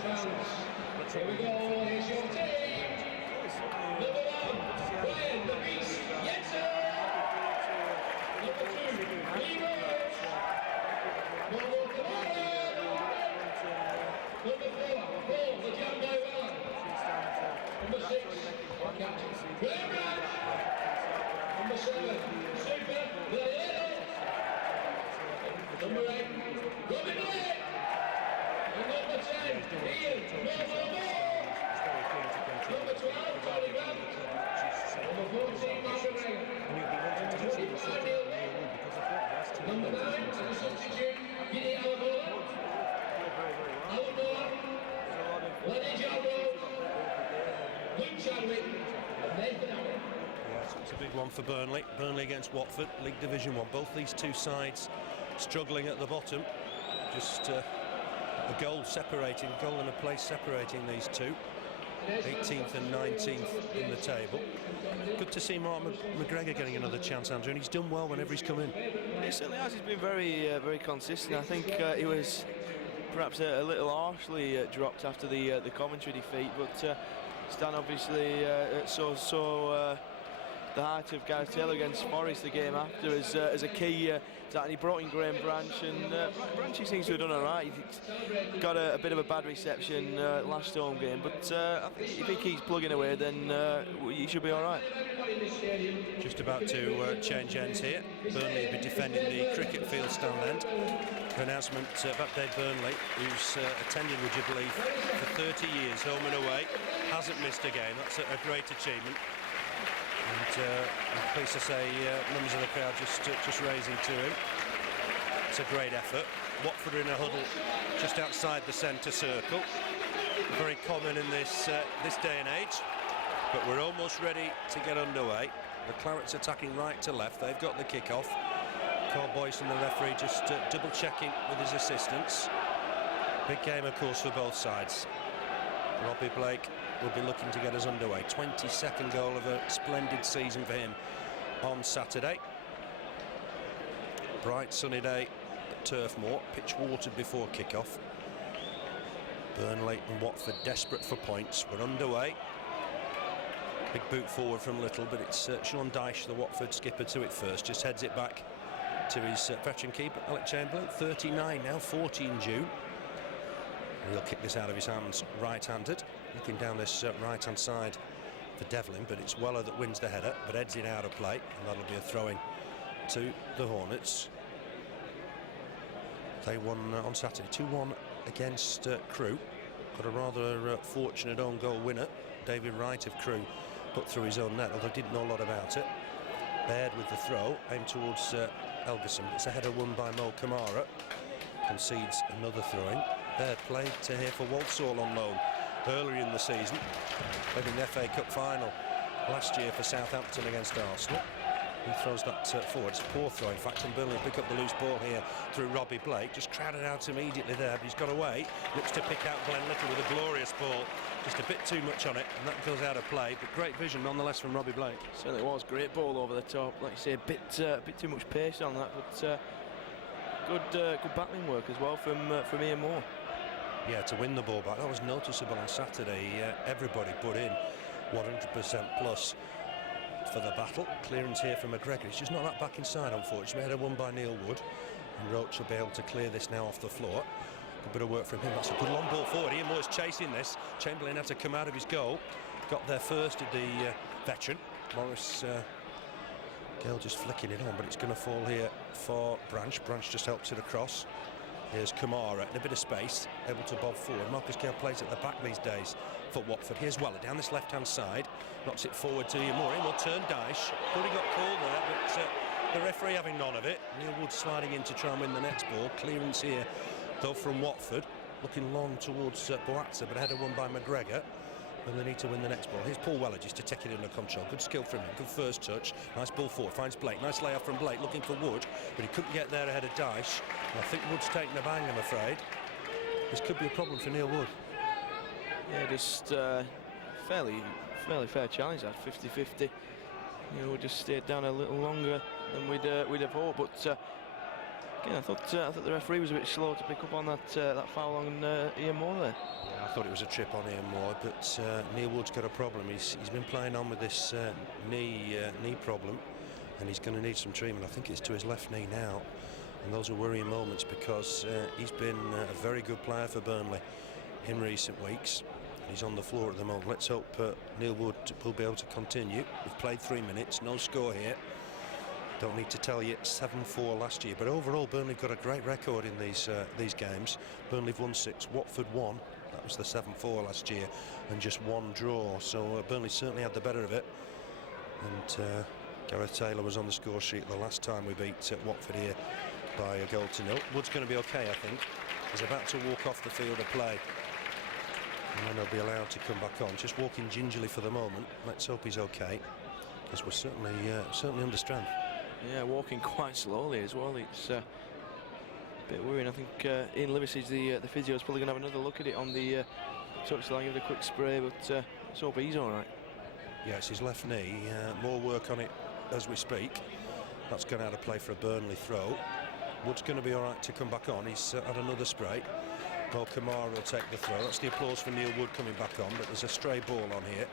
fans. Here we go, here's your team. Number 1, Glen, the Beast, Jensen. Number 2, Roche. Number 4, Camara. Number 4, Paul, the Jumbo Valley. Number 6, Glen. Number 7, Super, Dele Adebola. Number 8, Robbie. Number 10, Number 12, Paul Devlin. Number 14, Mark McGregor. Number 25, Dele. Number 9, as a substitute, Dele Adebola. It's a big one for Burnley. Burnley against Watford, League Division 1. Both these two sides struggling at the bottom. Just a goal and a place separating these two. 18th and 19th in the table. Good to see Mark McGregor getting another chance, Andrew, and he's done well whenever he's come in. He certainly has. He's been very consistent. I think he was perhaps a little harshly dropped after the commentary defeat, but Stan obviously saw the height of Gareth Taylor against Forest the game after as a key that, and he brought in Graham Branch, and Branch seems to have done alright. He got a bit of a bad reception last home game, but I think if he keeps plugging away, then he should be alright. Just about to change ends here. Burnley will be defending the cricket field stand end. Announcement about Dave Burnley, who's attended, would you believe, for 30 years, home and away, hasn't missed a game. That's a great achievement. And I'm pleased to say members of the crowd just raising to him. It's a great effort. Watford in a huddle just outside the centre circle. Very common in this day and age. But we're almost ready to get underway. The Clarets attacking right to left. They've got the kick-off. Carl Boyeson, the referee, just double-checking with his assistants. Big game, of course, for both sides. Robbie Blake will be looking to get us underway. 22nd goal of a splendid season for him on Saturday. Bright sunny day at Turf Moor, pitch watered before kick-off. Burnley and Watford desperate for points. We're underway. Big boot forward from Little, but it's Sean Dyche, the Watford skipper, to it first. Just heads it back to his veteran keeper, Alec Chamberlain. 39 now, 40 in June. And he'll kick this out of his hands right-handed. Looking down this right-hand side for Devlin, but it's Weller that wins the header, but heads it out of play, and that'll be a throw-in to the Hornets. They won on Saturday 2-1 against Crewe. Got a rather fortunate own goal winner. David Wright of Crewe put through his own net, although didn't know a lot about it. Baird with the throw, aimed towards Helguson. It's a header won by Camara. Concedes another throw-in. Baird played here for Walsall on loan earlier in the season. Played in the FA Cup final last year for Southampton against Arsenal. He throws that forward. It's a poor throw, in fact, and Burnley pick up the loose ball here through Robbie Blake. Just crowded out immediately there, but he's got away. Looks to pick out Glen Little with a glorious ball. Just a bit too much on it, and that goes out of play, but great vision nonetheless from Robbie Blake. Certainly was. Great ball over the top. Like you say, a bit too much pace on that, but good battling work as well from Ian Moore. Yeah, to win the ball back. That was noticeable on Saturday. Everybody put in 100% plus for the battle. Clearance here from McGregor. It's just not that back inside, unfortunately. Header won by Neil Wood, and Roche will be able to clear this now off the floor. Good bit of work from him. That's a good long ball forward. Ian Moore's chasing this. Chamberlain had to come out of his goal. Got there first at the veteran. Morris Gale just flicking it on, but it's going to fall here for Branch. Branch just helps it across. Here's Camara in a bit of space, able to bob forward. Marcus Gale plays at the back these days for Watford. Here's Weller down this left-hand side, knocks it forward to Ian Moore. Ian will turn Dyche. Thought he got called there, but the referee having none of it. Neil Wood sliding in to try and win the next ball. Clearance here, though, from Watford. Looking long towards Boazza, but a header won by McGregor. And they need to win the next ball. Here's Paul Weller just to take it under control. Good skill from him, good first touch. Nice ball forward, finds Blake. Nice layoff from Blake, looking for Wood, but he couldn't get there ahead of Dyche. And I think Wood's taking a bang, I'm afraid. This could be a problem for Neil Wood. Yeah, just fairly fair challenge, that 50-50. You know, we just stayed down a little longer than we'd have hoped, but Again, I thought the referee was a bit slow to pick up on that foul on Ian Moore there. Yeah, I thought it was a trip on Ian Moore, but Neil Wood's got a problem. He's been playing on with this knee problem, and he's going to need some treatment. I think it's to his left knee now, and those are worrying moments because he's been a very good player for Burnley in recent weeks. He's on the floor at the moment. Let's hope Neil Wood will be able to continue. We've played 3 minutes, no score here. Don't need to tell you, 7-4 last year, but overall Burnley got a great record in these games. Burnley have won 6, Watford 1. That was the 7-4 last year, and just 1 draw. So Burnley certainly had the better of it. And Gareth Taylor was on the score sheet the last time we beat Watford here by a 0-0. Wood's going to be okay, I think. He's about to walk off the field of play, and then he'll be allowed to come back on. Just walking gingerly for the moment. Let's hope he's okay, because we're certainly under strength. Yeah, walking quite slowly as well. It's a bit worrying. I think Ian Liversidge, the physio, is probably going to have another look at it on the touchline, give it a quick spray, but let's hope he's all right. Yeah, it's his left knee. More work on it as we speak. That's going out of play for a Burnley throw. Wood's going to be all right to come back on. He's had another spray. Well, Camara will take the throw. That's the applause for Neil Wood coming back on, but there's a stray ball on here.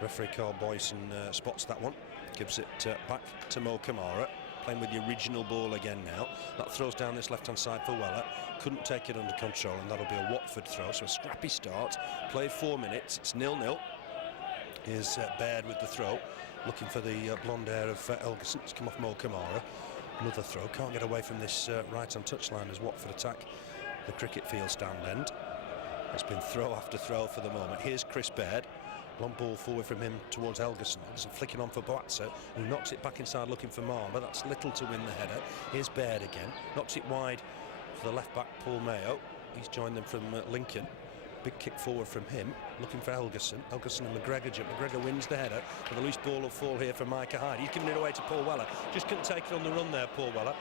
Referee Carl Boyeson spots that one. Gives it back to Mo Camara, playing with the original ball again now. That throws down this left-hand side for Weller. Couldn't take it under control, and that'll be a Watford throw. So a scrappy start. Played 4 minutes. It's 0-0. Here's Baird with the throw, looking for the blonde hair of Helguson. It's come off Mo Camara. Another throw. Can't get away from this right-hand touchline as Watford attack the cricket field stand end. It's been throw after throw for the moment. Here's Chris Baird. Long ball forward from him towards Helguson. Helguson flicking on for Boatser, who knocks it back inside looking for Marmer. That's little to win the header. Here's Baird again. Knocks it wide for the left back, Paul Mayo. He's joined them from Lincoln. Big kick forward from him, looking for Helguson. Helguson and McGregor jump. McGregor wins the header, but the loose ball will fall here from Micah Hyde. He's giving it away to Paul Weller. Just couldn't take it on the run there, Paul Weller.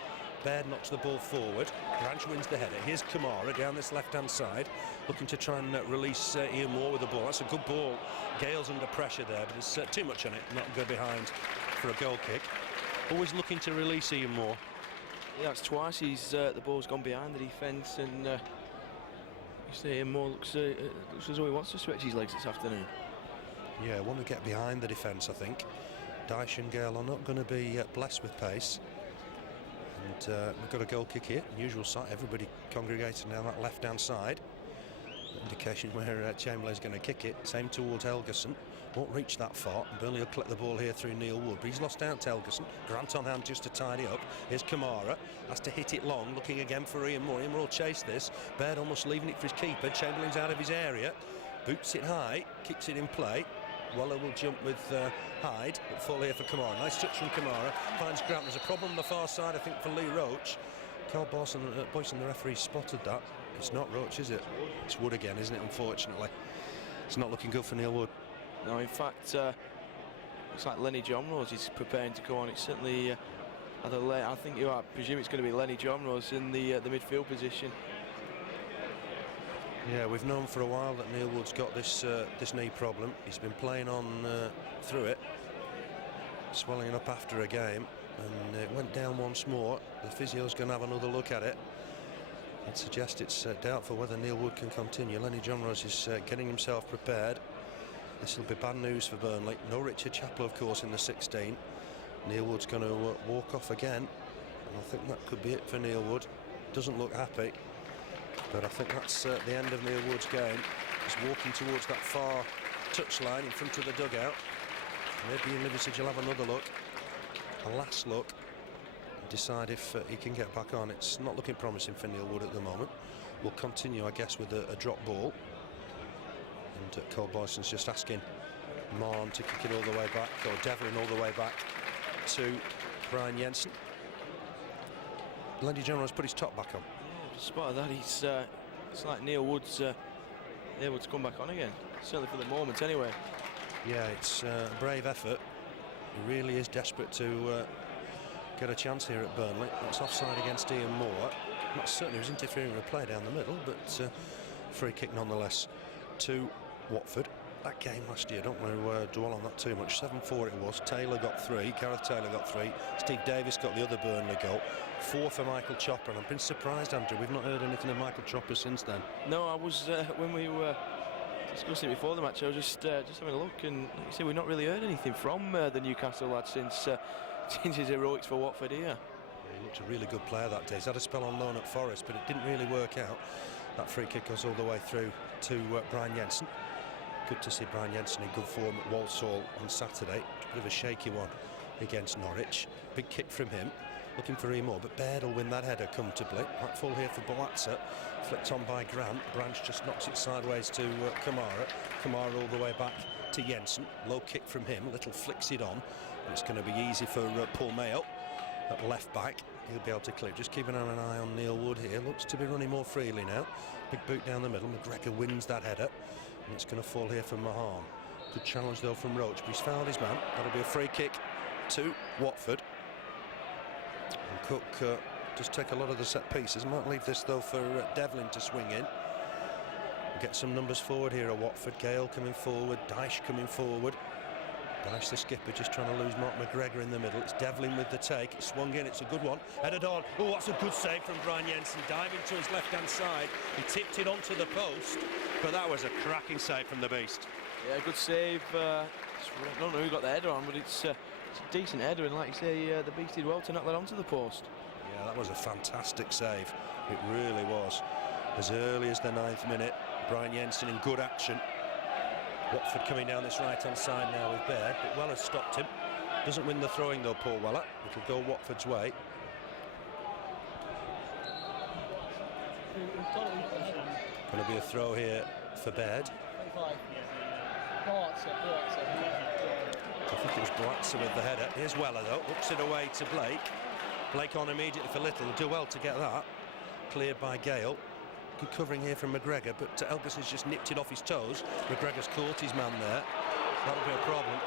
Baird knocks the ball forward. Branch wins the header. Here's Camara down this left-hand side, looking to try and release Ian Moore with the ball. That's a good ball. Gale's under pressure there, but there's too much on it. Not good behind for a goal kick. Always looking to release Ian Moore. Yeah, it's twice the ball's gone behind the defence, and you see Ian Moore looks as though he wants to stretch his legs this afternoon. Yeah, want to get behind the defence, I think. Dyche and Gale are not going to be blessed with pace. And we've got a goal kick here. Usual sight, everybody congregating down that left-hand side. Indication where Chamberlain's going to kick it. Same towards Helguson. Won't reach that far. Burnley will collect the ball here through Neil Wood, but he's lost out to Helguson. Grant on hand just to tidy up. Here's Camara. Has to hit it long, looking again for Ian Moore. Ian Moore will chase this. Baird almost leaving it for his keeper. Chamberlain's out of his area. Boots it high. Kicks it in play. Weller will jump with Hyde, but fall here for Camara. Nice touch from Camara. Finds Grant. There's a problem on the far side, I think, for Lee Roche. Carl Boyeson, the referee, spotted that. It's not Roche, is it? It's Wood again, isn't it, unfortunately? It's not looking good for Neil Wood. No, in fact, looks like Lenny Johnrose is preparing to go on. It's certainly I presume it's going to be Lenny Johnrose in the midfield position. Yeah, we've known for a while that Neil Wood's got this knee problem. He's been playing on through it, swelling up after a game, and it went down once more. The physio's going to have another look at it. I'd suggest it's doubtful whether Neil Wood can continue. Lenny Johnrose is getting himself prepared. This will be bad news for Burnley. No Richard Chappell, of course, in the 16. Neil Wood's going to walk off again, and I think that could be it for Neil Wood. Doesn't look happy. But I think that's the end of Neil Wood's game. He's walking towards that far touchline in front of the dugout. Maybe Liversidge will have another look, a last look, and decide if he can get back on. It's not looking promising for Neil Wood at the moment. We'll continue, I guess, with a drop ball. And Carl Boyson's just asking Marn to kick it all the way back, or Devlin all the way back to Brian Jensen. Lenny Johnrose put his top back on. Spotted that. It's like Neil Wood's able to come back on again, certainly for the moment anyway. Yeah, it's a brave effort. He really is desperate to get a chance here at Burnley. It's offside against Ian Moore. Not certainly was interfering with play down the middle, but free kick nonetheless to Watford. that game last year. Don't want to dwell on that too much. 7-4 it was. Taylor got 3. Gareth Taylor got 3. Steve Davis got the other Burnley goal. 4 for Michael Chopper. And I've been surprised, Andrew, we've not heard anything of Michael Chopper since then. No, I was when we were discussing it before the match. I was just having a look, and like you say, we've not really heard anything from the Newcastle lad since his heroics for Watford here. He looked a really good player that day. He's had a spell on loan at Forest, but it didn't really work out. That free kick goes all the way through to Brian Jensen. Good to see Brian Jensen in good form at Walsall on Saturday. A bit of a shaky one against Norwich. Big kick from him. Looking for Moore, but Baird will win that header comfortably. Might fall here for Boatsa. Flicked on by Grant. Branch just knocks it sideways to Camara. Camara all the way back to Jensen. Low kick from him. Little flicks it on. And it's going to be easy for Paul Mayo at left back. He'll be able to clear. Just keeping an eye on Neil Wood here. Looks to be running more freely now. Big boot down the middle. McGregor wins that header. And it's going to fall here for Mahan. Good challenge though from Roche, but he's fouled his man. That'll be a free kick to Watford. And Cook just take a lot of the set pieces. Might leave this though for Devlin to swing in. Get some numbers forward here at Watford. Gale coming forward, Dyche coming forward. Dyche the skipper just trying to lose Mark McGregor in the middle. It's Devlin with the take. It's swung in, it's a good one. Headed on. Oh, that's a good save from Brian Jensen. Diving to his left-hand side. He tipped it onto the post, but that was a cracking save from the beast. Yeah, good save. I don't know who got the header on, but it's a decent header, and like you say, the beast did well to knock that onto the post. Yeah, that was a fantastic save. It really was. As early as the 9th minute, Brian Jensen in good action. Watford coming down this right-hand side now with Baird, but Weller stopped him. Doesn't win the throwing though, Paul Weller. It'll go Watford's way. Going to be a throw here for Baird. I think it was Boatsa with the header. Here's Weller though, hooks it away to Blake. Blake on immediately for Little. Do well to get that. Cleared by Gale. Good covering here from McGregor, but Helguson's just nipped it off his toes. McGregor's caught his man there. That'll be a problem.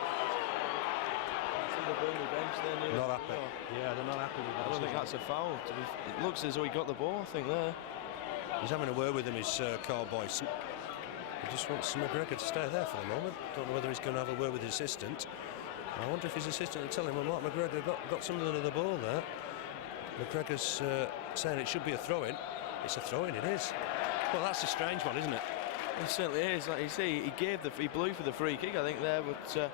Not happy. Yeah, they're not happy with that. I don't think that's a foul. It looks as though he got the ball, I think, there. He's having a word with him, is Carl Boyeson. He just wants McGregor to stay there for the moment. Don't know whether he's going to have a word with his assistant. I wonder if his assistant will tell him, well, Mark McGregor got something under the ball there. McGregor's saying it should be a throw-in. It's a throw-in, it is. Well, that's a strange one, isn't it? It certainly is. Like you see, he blew for the free kick, I think, there, but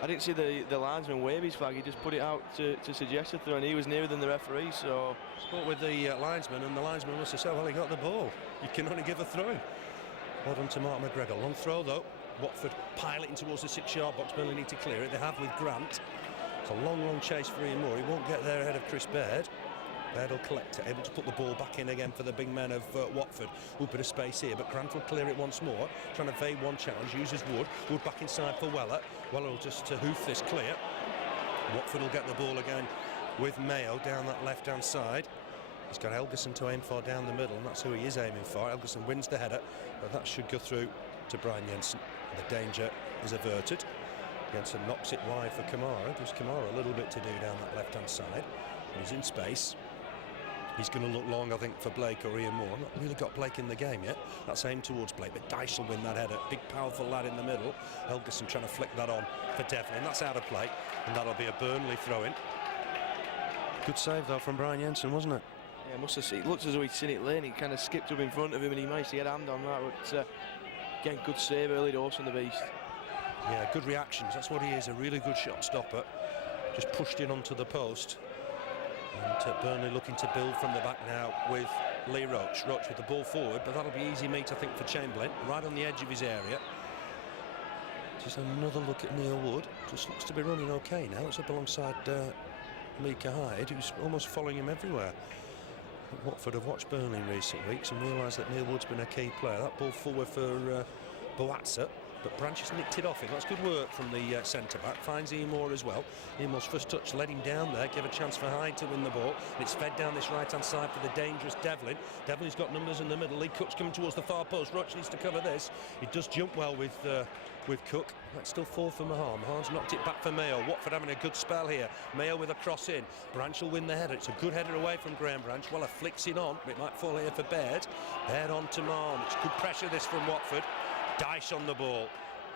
I didn't see the linesman wave his flag. He just put it out to suggest a throw, and he was nearer than the referee, so... Spoke with the linesman, and the linesman must have said, well, he got the ball. You can only give a throw. Well done to Mark McGregor. Long throw, though. Watford piloting towards the 6-yard box. Burnley need to clear it. They have with Grant. It's a long, long chase for Moore. He won't get there ahead of Chris Baird. Baird will collect it, able to put the ball back in again for the big men of Watford. A bit of space here, but Grant will clear it once more. Trying to evade one challenge, uses Wood. Wood back inside for Weller. Weller will just hoof this clear. Watford will get the ball again with Mayo down that left-hand side. He's got Helguson to aim for down the middle, and that's who he is aiming for. Helguson wins the header, but that should go through to Brian Jensen. The danger is averted. Jensen knocks it wide for Camara. Gives Camara a little bit to do down that left-hand side. He's in space. He's going to look long, I think, for Blake or Ian Moore. Not really got Blake in the game yet. That's aimed towards Blake, but Dyche will win that header. Big, powerful lad in the middle. Helguson trying to flick that on for Devlin. That's out of play, and that'll be a Burnley throw-in. Good save, though, from Brian Jensen, wasn't it? Yeah, must have seen. It looks as though he'd seen it lane. He kind of skipped up in front of him, and he managed to get a hand on that. But again, good save early doors from the beast. Yeah, good reactions. That's what he is, a really good shot stopper. Just pushed in onto the post. And Burnley looking to build from the back now with Lee Roche. Roche with the ball forward, but that'll be easy meat, I think, for Chamberlain. Right on the edge of his area. Just another look at Neil Wood. Just looks to be running okay now. It's up alongside Mika Hyde, who's almost following him everywhere. Watford have watched Burnley in recent weeks and realised that Neil Wood's been a key player. That ball forward for Boatsa, but Branch has nicked it off him. That's good work from the centre-back. Finds Ian Moore as well. Ian Moore's first touch led him down there, give a chance for Hyde to win the ball. And it's fed down this right-hand side for the dangerous Devlin. Devlin's got numbers in the middle. Lee Cook's coming towards the far post. Roche needs to cover this. He does jump well with Cook. That's still 4 for Mahan. Mahan's knocked it back for Mayo. Watford having a good spell here. Mayo with a cross in. Branch will win the header. It's a good header away from Graham Branch. Weller flicks it on, but it might fall here for Baird. Baird on to Mahan. It's good pressure this from Watford. Dyche on the ball.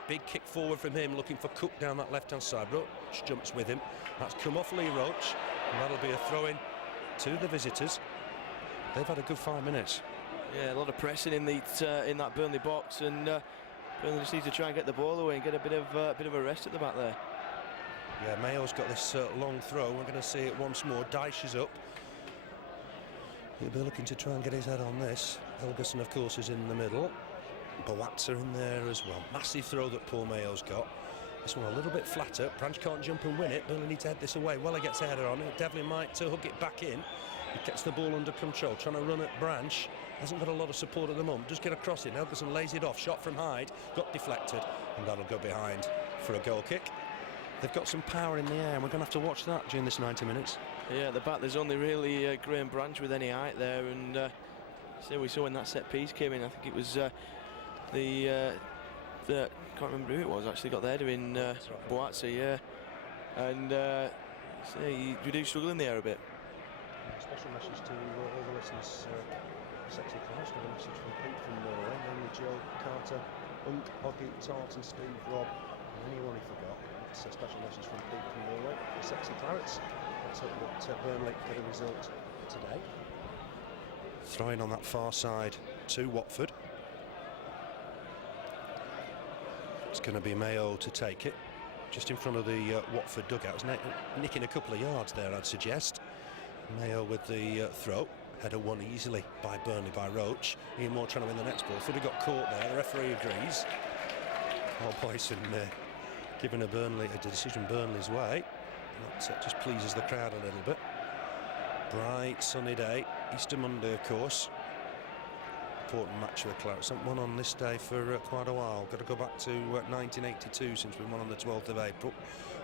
Big kick forward from him, looking for Cook down that left-hand side. Roche jumps with him. That's come off Lee Roche, and that'll be a throw-in to the visitors. They've had a good 5 minutes. Yeah, a lot of pressing in that Burnley box, and Burnley just need to try and get the ball away and get a bit of a rest at the back there. Yeah, Mayo's got this long throw. We're going to see it once more. Dyche is up. He'll be looking to try and get his head on this. Helguson, of course, is in the middle. Boatsa in there as well. Massive throw that Paul Mayo's got. This one a little bit flatter. Branch can't jump and win it. Burnley need to head this away. Weller gets a header on it. Devlin might hook it back in. He gets the ball under control, trying to run at Branch. Hasn't got a lot of support at the moment. Does get a cross in. Helguson lays it off. Shot from Hyde. Got deflected. And that'll go behind for a goal kick. They've got some power in the air, and we're going to have to watch that during this 90 minutes. Yeah, at the back there's only really Graham Branch with any height there, and so we saw when that set piece came in, I think it was the can't remember who it was actually got the header in, Boatsa, yeah, and so you do struggle in the air a bit. Special message to all the listeners. Sexy class, got a message from Pete from Norway, namely Joe, Carter, Unk, Oggy, Tartan, Steve, Rob, and anyone he forgot. It's a special message from Pete from Norway. The Sexy Clarets. Let's hope that Burnley get a result today. Throwing on that far side to Watford. It's going to be Mayo to take it. Just in front of the Watford dugout. Nicking a couple of yards there, I'd suggest. Mayo with the throw. Header won easily by Burnley, by Roche. Ian Moore trying to win the next ball. Thought he got caught there. The referee agrees. Carl Boyeson giving a decision Burnley's way. That just pleases the crowd a little bit. Bright sunny day, Easter Monday of course. Important match for the Clarets. Haven't won on this day for quite a while. Got to go back to 1982 since we won on the 12th of April.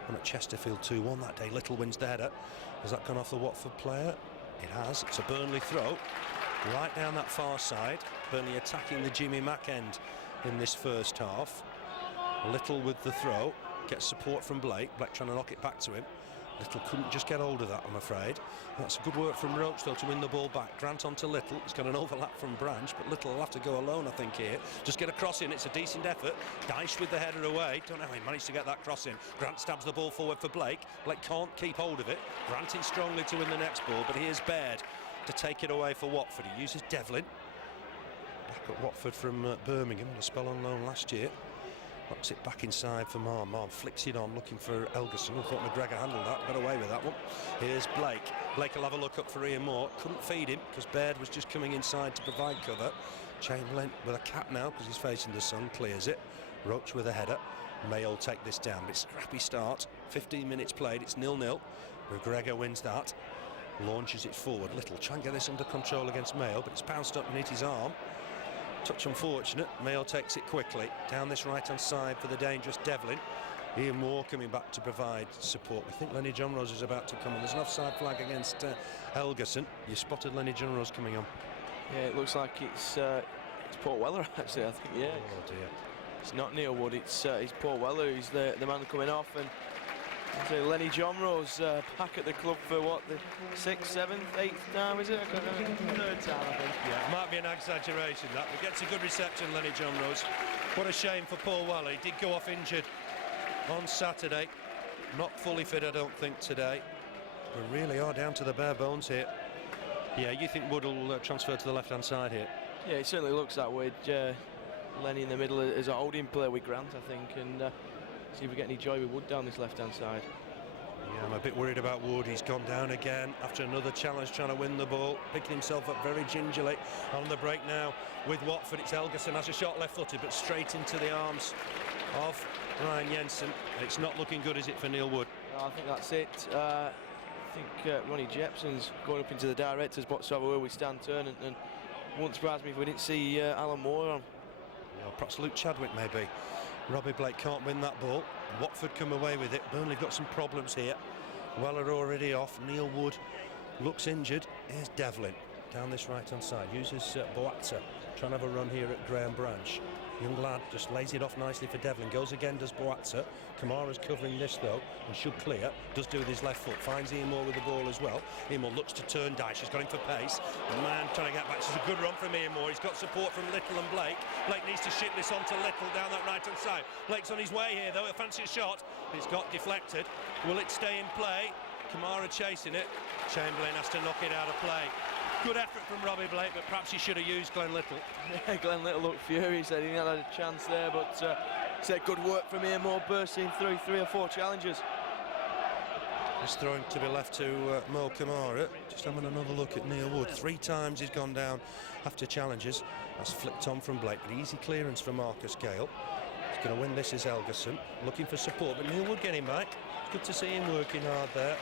Won at Chesterfield 2-1 that day. Little wins the header. Has that gone off the Watford player? It has. It's a Burnley throw right down that far side. Burnley attacking the Jimmy Mack end in this first half. Little with the throw, gets support from Blake. Blake trying to knock it back to him. Little couldn't just get hold of that, I'm afraid. That's good work from Roche though to win the ball back. Grant on to Little. It's got an overlap from Branch, but Little will have to go alone, I think, here. Just get a cross in. It's a decent effort. Dyche with the header away. Don't know how he managed to get that cross in. Grant stabs the ball forward for Blake. Blake can't keep hold of it. Grant in strongly to win the next ball, but here's Baird to take it away for Watford. He uses Devlin. Back at Watford from Birmingham, a spell on loan last year. Knocks it back inside for Marr. Marr flicks it on, looking for Helguson. I thought McGregor handled that, got away with that one. Here's Blake. Blake will have a look up for Ian Moore. Couldn't feed him because Baird was just coming inside to provide cover. Chamberlain with a cap now because he's facing the sun, clears it. Roche with a header. Mayo take this down. It's a scrappy start. 15 minutes played. It's 0-0. McGregor wins that. Launches it forward. Little try and get this under control against Mayo, but it's bounced up and hit his arm. Touch unfortunate. Mayo takes it quickly down this right hand side for the dangerous Devlin. Ian Moore coming back to provide support. We think Lenny John Rose is about to come on. There's an offside flag against Helguson. You spotted Lenny John Rose coming on. Yeah, it looks like it's Paul Weller actually, I think. Yeah. Oh dear. It's not Neil Wood. It's Paul Weller who's the man coming off, and so Lenny John Rose back at the club for what, the 6th, 7th, 8th time, is it? I can't remember. 3rd time, I think. Yeah, it might be an exaggeration that, but gets a good reception, Lenny John Rose. What a shame for Paul Weller. He did go off injured on Saturday. Not fully fit, I don't think, today. We really are down to the bare bones here. Yeah, you think Wood will transfer to the left-hand side here? Yeah, it certainly looks that way. Lenny in the middle is a holding player with Grant, I think, and see if we get any joy with Wood down this left-hand side. Yeah, I'm a bit worried about Wood. He's gone down again after another challenge trying to win the ball, picking himself up very gingerly. On the break now with Watford, it's Helguson, has a shot left-footed, but straight into the arms of Ryan Jensen. It's not looking good, is it, for Neil Wood? No, I think that's it. I think Ronnie Jepson's going up into the director's box to have a word with Stan Ternent, and it wouldn't surprise me if we didn't see Alan Moore on. Yeah, perhaps Luke Chadwick maybe. Robbie Blake can't win that ball. Watford come away with it. Burnley got some problems here. Weller already off. Neil Wood looks injured. Here's Devlin down this right-hand side. Uses Boatsa. Trying to have a run here at Graham Branch. Young lad just lays it off nicely for Devlin. Goes again, does Boatsa. Camara's covering this though and should clear. Does do with his left foot. Finds Ian Moore with the ball as well. Ian Moore looks to turn Dyche. He's got him for pace. The man trying to get back. This is a good run from Ian Moore. He's got support from Little and Blake. Blake needs to ship this on to Little down that right-hand side. Blake's on his way here though. He'll fancy a shot. It's got deflected. Will it stay in play? Camara chasing it. Chamberlain has to knock it out of play. Good effort from Robbie Blake, but perhaps he should have used Glen Little. Yeah, Glen Little looked furious. He didn't have a chance there, but said good work from Ian Moore, bursting through 3 or 4 challenges. It's throwing to be left to Mo Camara. Just having another look at Neil Wood. 3 times he's gone down after challenges. That's flicked on from Blake, but easy clearance from Marcus Gale. He's going to win this is Helguson, looking for support, but Neil Wood getting back. It's good to see him working hard there.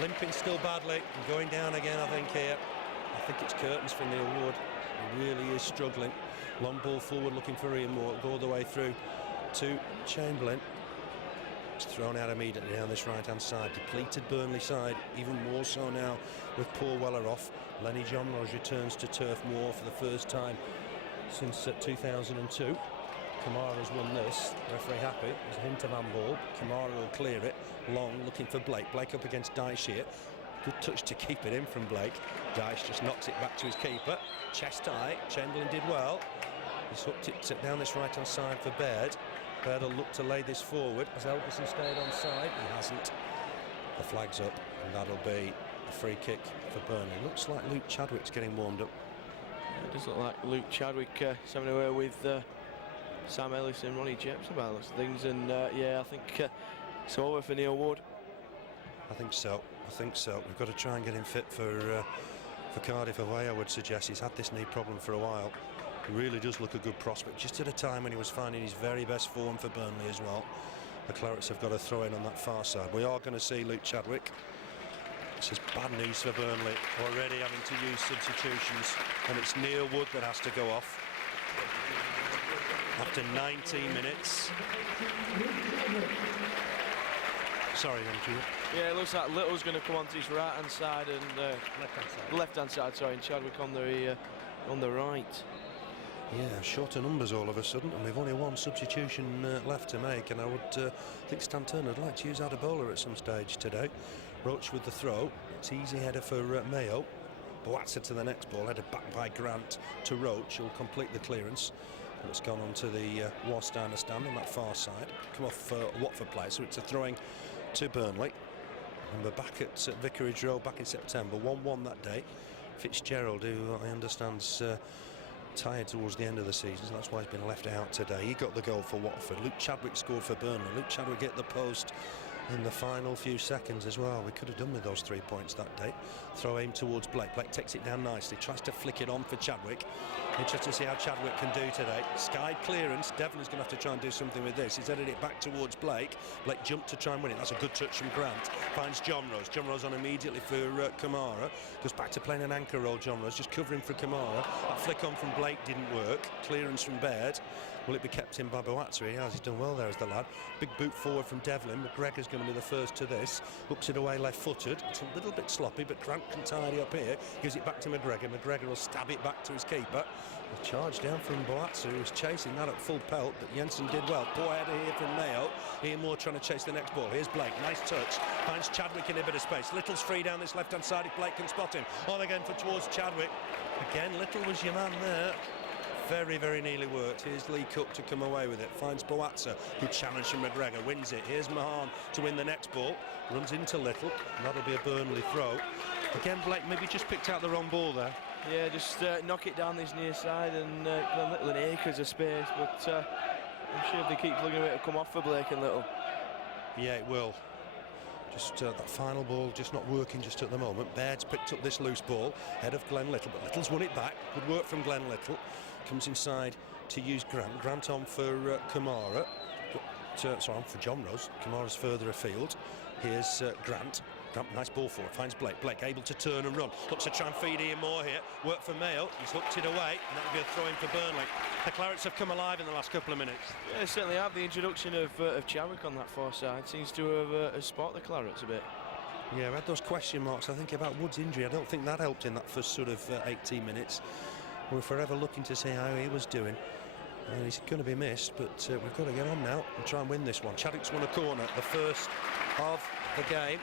Limping still badly and going down again, I think, here. I think it's curtains for Neil Wood. He really is struggling. Long ball forward looking for Ian Moore. Go all the way through to Chamberlain. It's thrown out immediately down this right-hand side. Depleted Burnley side, even more so now with Paul Weller off. Lenny John Roche returns to Turf Moor for the first time since 2002. Camara's won this. Referee happy. There's a hint of handball. Camara will clear it. Long looking for Blake. Blake up against Dyche here. Good touch to keep it in from Blake. Dyche just knocks it back to his keeper. Chest high. Chamberlain did well. He's hooked it down this right-hand side for Baird. Baird will look to lay this forward. Has Helguson stayed on side? He hasn't. The flag's up, and that'll be a free kick for Burnley. Looks like Luke Chadwick's getting warmed up. It does look like Luke Chadwick having away with Sam Ellis and Ronnie Jepson about those things, and yeah, I think it's over for Neil Wood. I think so. We've got to try and get him fit for Cardiff away, I would suggest. He's had this knee problem for a while. He really does look a good prospect, just at a time when he was finding his very best form for Burnley as well. The Clarets have got to throw in on that far side. We are going to see Luke Chadwick. This is bad news for Burnley, already having to use substitutions, and it's Neil Wood that has to go off after 19 minutes. Sorry, Andrew. Yeah, it looks like Little's going to come onto his right-hand side and left-hand side. Sorry, and Chadwick on the right. Yeah, shorter numbers all of a sudden, and we've only one substitution left to make, and I would think Stan Turner would like to use Adebola at some stage today. Roche with the throw. It's easy header for Mayo. Boatsa to the next ball, headed back by Grant to Roche, who'll complete the clearance. And it's gone on to the Wasp, I understand, on that far side. Come off Watford play, so it's a throwing to Burnley. And we're back at Vicarage Road back in September, 1-1 that day. Fitzgerald, who I understand's tired towards the end of the season, so that's why he's been left out today. He got the goal for Watford. Luke Chadwick scored for Burnley. Luke Chadwick hit the post in the final few seconds as well. We could have done with those 3 points that day. Throw aim towards Blake. Blake takes it down nicely, tries to flick it on for Chadwick. Interesting to see how Chadwick can do today. Sky clearance. Devlin is going to have to try and do something with this. He's headed it back towards Blake. Blake jumped to try and win it. That's a good touch from Grant. Finds John Rose. John Rose on immediately for Camara. Goes back to playing an anchor role, John Rose, just covering for Camara. That flick on from Blake didn't work. Clearance from Baird. Will it be kept in by Boatsa? He has. He's done well there as the lad. Big boot forward from Devlin. McGregor's going to be the first to this. Hooks it away left-footed. It's a little bit sloppy, but Grant can tidy up here. Gives it back to McGregor. McGregor will stab it back to his keeper. A charge down from Boatsa, who was chasing that at full pelt, but Jensen did well. Poor header here from Mayo. Ian Moore trying to chase the next ball. Here's Blake. Nice touch. Finds Chadwick in a bit of space. Little's free down this left-hand side if Blake can spot him. On again for towards Chadwick. Again, Little was your man there. Very, very nearly worked. Here's Lee Cook to come away with it. Finds Boatsa. Good challenge from McGregor. Wins it. Here's Mahan to win the next ball. Runs into Little. And that'll be a Burnley throw. Again, Blake maybe just picked out the wrong ball there. Yeah, just knock it down this near side and Glen Little in acres of space. But I'm sure if they keep plugging away, it'll come off for Blake and Little. Yeah, it will. Just that final ball just not working just at the moment. Baird's picked up this loose ball. Head of Glen Little, but Little's won it back. Good work from Glen Little. Comes inside to use Grant. Grant on for Camara. Sorry, on for John Rose. Camara's further afield. Here's Grant. Grant, nice ball for it. Finds Blake. Blake able to turn and run. Looks to try and feed Ian Moore here. Work for Mayo. He's hooked it away, and that'll be a throw-in for Burnley. The Clarets have come alive in the last couple of minutes. Yeah, they certainly have. The introduction of Chadwick on that far side seems to have spot the Clarets a bit. Yeah, we had those question marks, I think, about Wood's injury. I don't think that helped in that first sort of 18 minutes. We're forever looking to see how he was doing. And he's going to be missed, but we've got to get on now and try and win this one. Chadwick's won a corner, the first of the game.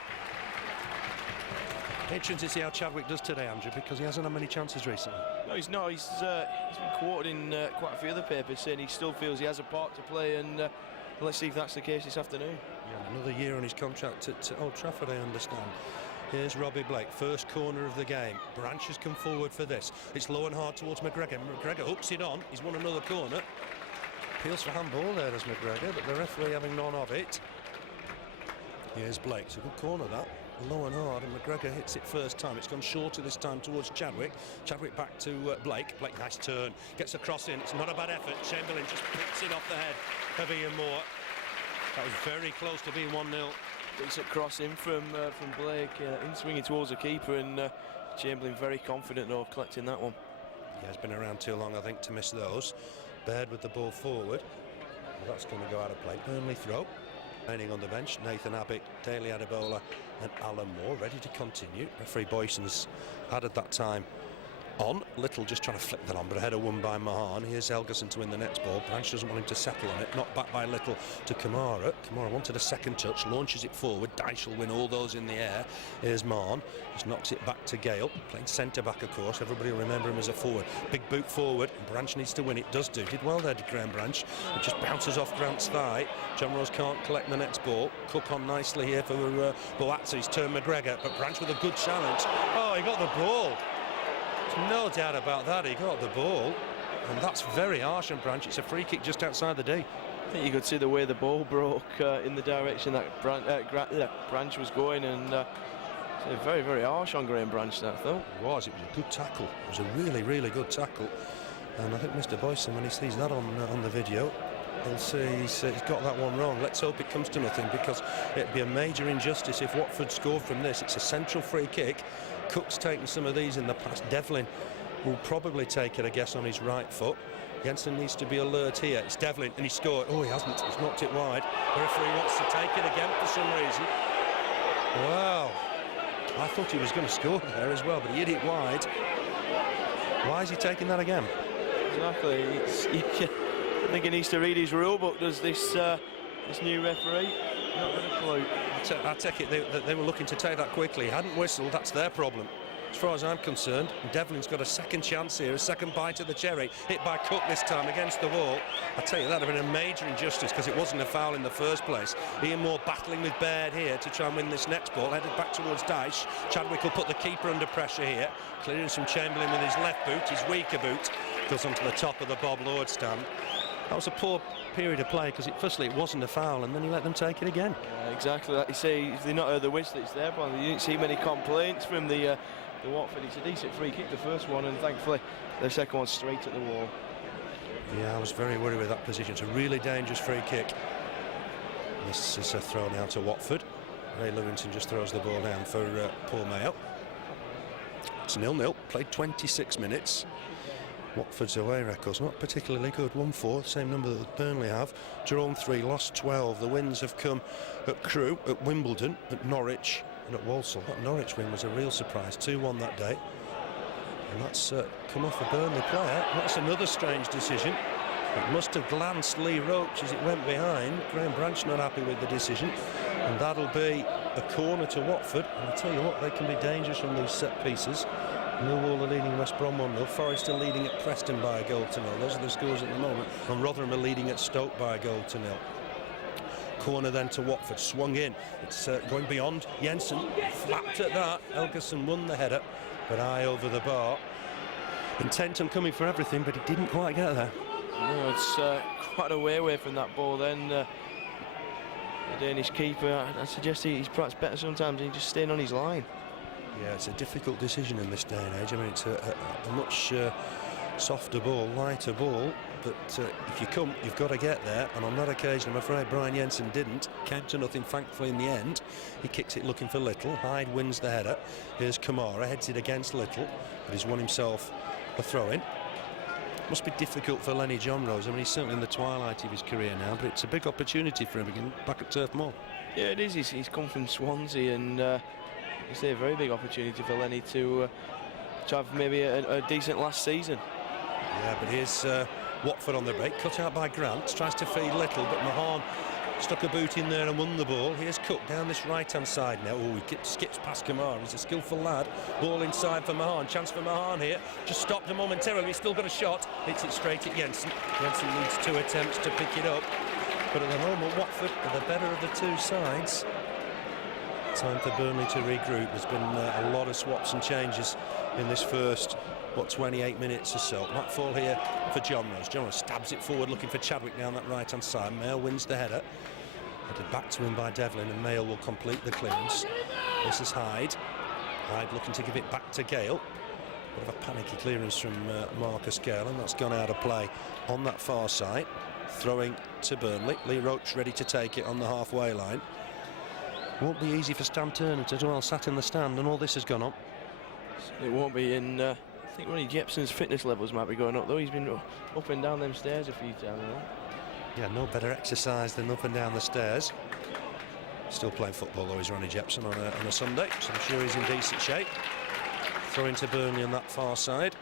Interesting to see how Chadwick does today, Andrew, because he hasn't had many chances recently. No, he's not. He's been quoted in quite a few other papers saying he still feels he has a part to play, and let's see if that's the case this afternoon. Yeah, another year on his contract at Old Trafford, I understand. Here's Robbie Blake, first corner of the game. Branch has come forward for this. It's low and hard towards McGregor. McGregor hooks it on. He's won another corner. Appeals for handball there, does McGregor, but the referee having none of it. Here's Blake. It's a good corner, that. Low and hard, and McGregor hits it first time. It's gone shorter this time towards Chadwick. Chadwick back to Blake. Blake, nice turn. Gets a cross in. It's not a bad effort. Chamberlain just picks it off the head of Ian Moore. That was very close to being 1-0. Decent cross in from Blake, in swinging towards the keeper, and Chamberlain very confident though collecting that one. Yeah, he's been around too long, I think, to miss those. Baird with the ball forward. Well, that's going to go out of play. Burnley throw. Remaining on the bench, Nathan Abbott, Dele Adebola and Alan Moore ready to continue. Referee Boyson's added that time on. Little just trying to flick that on, but a header won by Mahan. Here's Helguson to win the next ball. Branch doesn't want him to settle on it. Knocked back by Little to Camara. Camara wanted a second touch, launches it forward. Dyche will win all those in the air. Here's Mahan, just knocks it back to Gale. Playing centre back, of course. Everybody will remember him as a forward. Big boot forward. Branch needs to win it. Does do. Did well there, did Graham Branch. It just bounces off Grant's thigh. John Rose can't collect the next ball. Cook on nicely here for Boatza. He's turned McGregor, but Branch with a good challenge. Oh, he got the ball. No doubt about that, he got the ball, and that's very harsh on Branch. It's a free kick just outside the D. I think you could see the way the ball broke in the direction that Branch was going, and very, very harsh on Graham Branch, that I thought. It was a good tackle. It was a really, really good tackle, and I think Mr. Boyson, when he sees that on the video, he'll see he's got that one wrong. Let's hope it comes to nothing, because it'd be a major injustice if Watford scored from this. It's a central free kick. Cook's taken some of these in the past. Devlin will probably take it, I guess, on his right foot. Jensen needs to be alert here. It's Devlin, and he scored. Oh, he hasn't. He's knocked it wide. The referee wants to take it again for some reason. Wow. I thought he was going to score there as well, but he hit it wide. Why is he taking that again? Exactly. I think he needs to read his rule book, does this new referee. Not with a clue. I take it they were looking to take that quickly. Hadn't whistled, that's their problem. As far as I'm concerned, Devlin's got a second chance here, a second bite of the cherry. Hit by Cook this time against the wall. I tell you, that would have been a major injustice, because it wasn't a foul in the first place. Ian Moore battling with Baird here to try and win this next ball. Headed back towards Dyche. Chadwick will put the keeper under pressure here. Clearance from Chamberlain with his left boot, his weaker boot. Goes onto the top of the Bob Lord stand. That was a poor period of play, because firstly it wasn't a foul, and then he let them take it again. Yeah, exactly. Like you say, if they're not heard the whistle, it's there, but you didn't see many complaints from the Watford. It's a decent free kick, the first one, and thankfully the second one straight at the wall. Yeah, I was very worried with that position. It's a really dangerous free kick. This is a throw now to Watford. Ray Lewington just throws the ball down for Paul Mayo. It's 0-0. Played 26 minutes. Watford's away record's not particularly good. 1-4, same number that Burnley have. Drawn 3, lost 12. The wins have come at Crewe, at Wimbledon, at Norwich and at Walsall. That Norwich win was a real surprise. 2-1 that day. And that's come off a Burnley player. That's another strange decision. It must have glanced Lee Roche as it went behind. Graham Branch not happy with the decision. And that'll be a corner to Watford. And I tell you what, they can be dangerous from these set pieces. Millwall are leading West Brom 1-0. Forest are leading at Preston by a goal to 0. Those are the scores at the moment. And Rotherham are leading at Stoke by a goal to 0. Corner then to Watford. Swung in. It's going beyond Jensen. Flapped at that. Helguson won the header, but eye over the bar. Intent on coming for everything, but he didn't quite get there. No, it's quite a way away from that ball then. The Danish keeper, I suggest he's perhaps better sometimes than just staying on his line. Yeah, it's a difficult decision in this day and age. I mean, it's a much softer ball, lighter ball, but if you come, you've got to get there, and on that occasion, I'm afraid Brian Jensen didn't. Came to nothing, thankfully, in the end. He kicks it looking for Little. Hyde wins the header. Here's Camara, heads it against Little, but he's won himself a throw-in. Must be difficult for Lenny John Rose. I mean, he's certainly in the twilight of his career now, but it's a big opportunity for him again back at Turf Moor. Yeah, it is. He's come from Swansea, and it's a very big opportunity for Lenny to have maybe a decent last season. Yeah, but here's Watford on the break, cut out by Grant, tries to feed Little, but Mahan stuck a boot in there and won the ball. Here's Cook down this right-hand side now. Oh, he skips past Camara. He's a skillful lad. Ball inside for Mahan. Chance for Mahan here. Just stopped him momentarily. He's still got a shot. Hits it straight at Jensen. Jensen needs 2 attempts to pick it up. But at the moment, Watford are the better of the 2 sides. Time for Burnley to regroup. There's been a lot of swaps and changes in this first, 28 minutes or so. Might fall here for John Rose. John Rose stabs it forward, looking for Chadwick down that right-hand side. Mayo wins the header. Headed back to him by Devlin, and Mayo will complete the clearance. This is Hyde. Hyde looking to give it back to Gale. Bit of a panicky clearance from Marcus Gale, and that's gone out of play on that far side. Throwing to Burnley. Lee Roche ready to take it on the halfway line. Won't be easy for Stan Ternent as well, sat in the stand, and all this has gone on. It won't be in. I think Ronnie Jepson's fitness levels might be going up, though. He's been up and down them stairs a few times. Yeah, no better exercise than up and down the stairs. Still playing football, though, is Ronnie Jepson on a Sunday, so I'm sure he's in decent shape. Throwing to Burnley on that far side.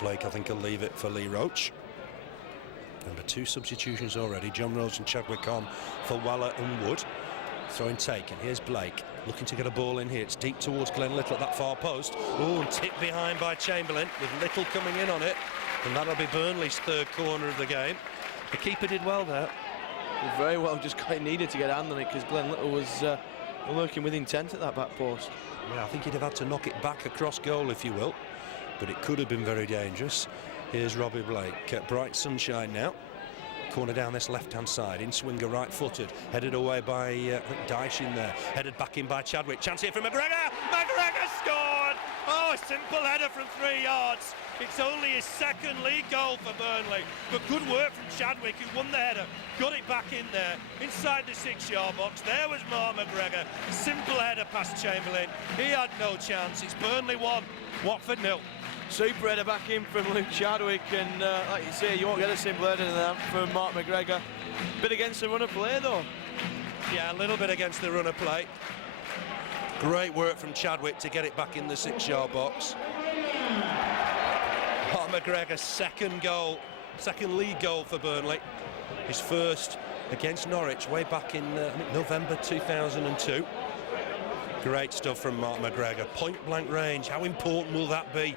Blake, I think, will leave it for Lee Roche. Number 2 substitutions already. John Rose and Chadwick on for Waller and Wood. Throwing taken. Here's Blake looking to get a ball in here. It's deep towards Glen Little at that far post. Oh, and tipped behind by Chamberlain with Little coming in on it. And that'll be Burnley's 3rd corner of the game. The keeper did well there. Very well, just quite needed to get a hand on it because Glen Little was lurking with intent at that back post. Yeah, I think he'd have had to knock it back across goal, if you will. But it could have been very dangerous. Here's Robbie Blake. Bright sunshine now. Corner down this left-hand side, in swinger right-footed, headed away by Dyche in there, headed back in by Chadwick. Chance here for McGregor. McGregor scored. Oh, a simple header from 3 yards. It's only his 2nd league goal for Burnley, but good work from Chadwick, who won the header, got it back in there inside the 6-yard box. There was Mark McGregor. Simple header past Chamberlain. He had no chance. It's Burnley 1, Watford 0. Super header back in from Luke Chadwick, and like you say, you won't get a simple header than that from Mark McGregor. Bit against the run of play, though. Yeah, a little bit against the run of play. Great work from Chadwick to get it back in the 6-yard box. Mark McGregor's 2nd league goal for Burnley. His 1st against Norwich way back in November 2002. Great stuff from Mark McGregor. Point-blank range. How important will that be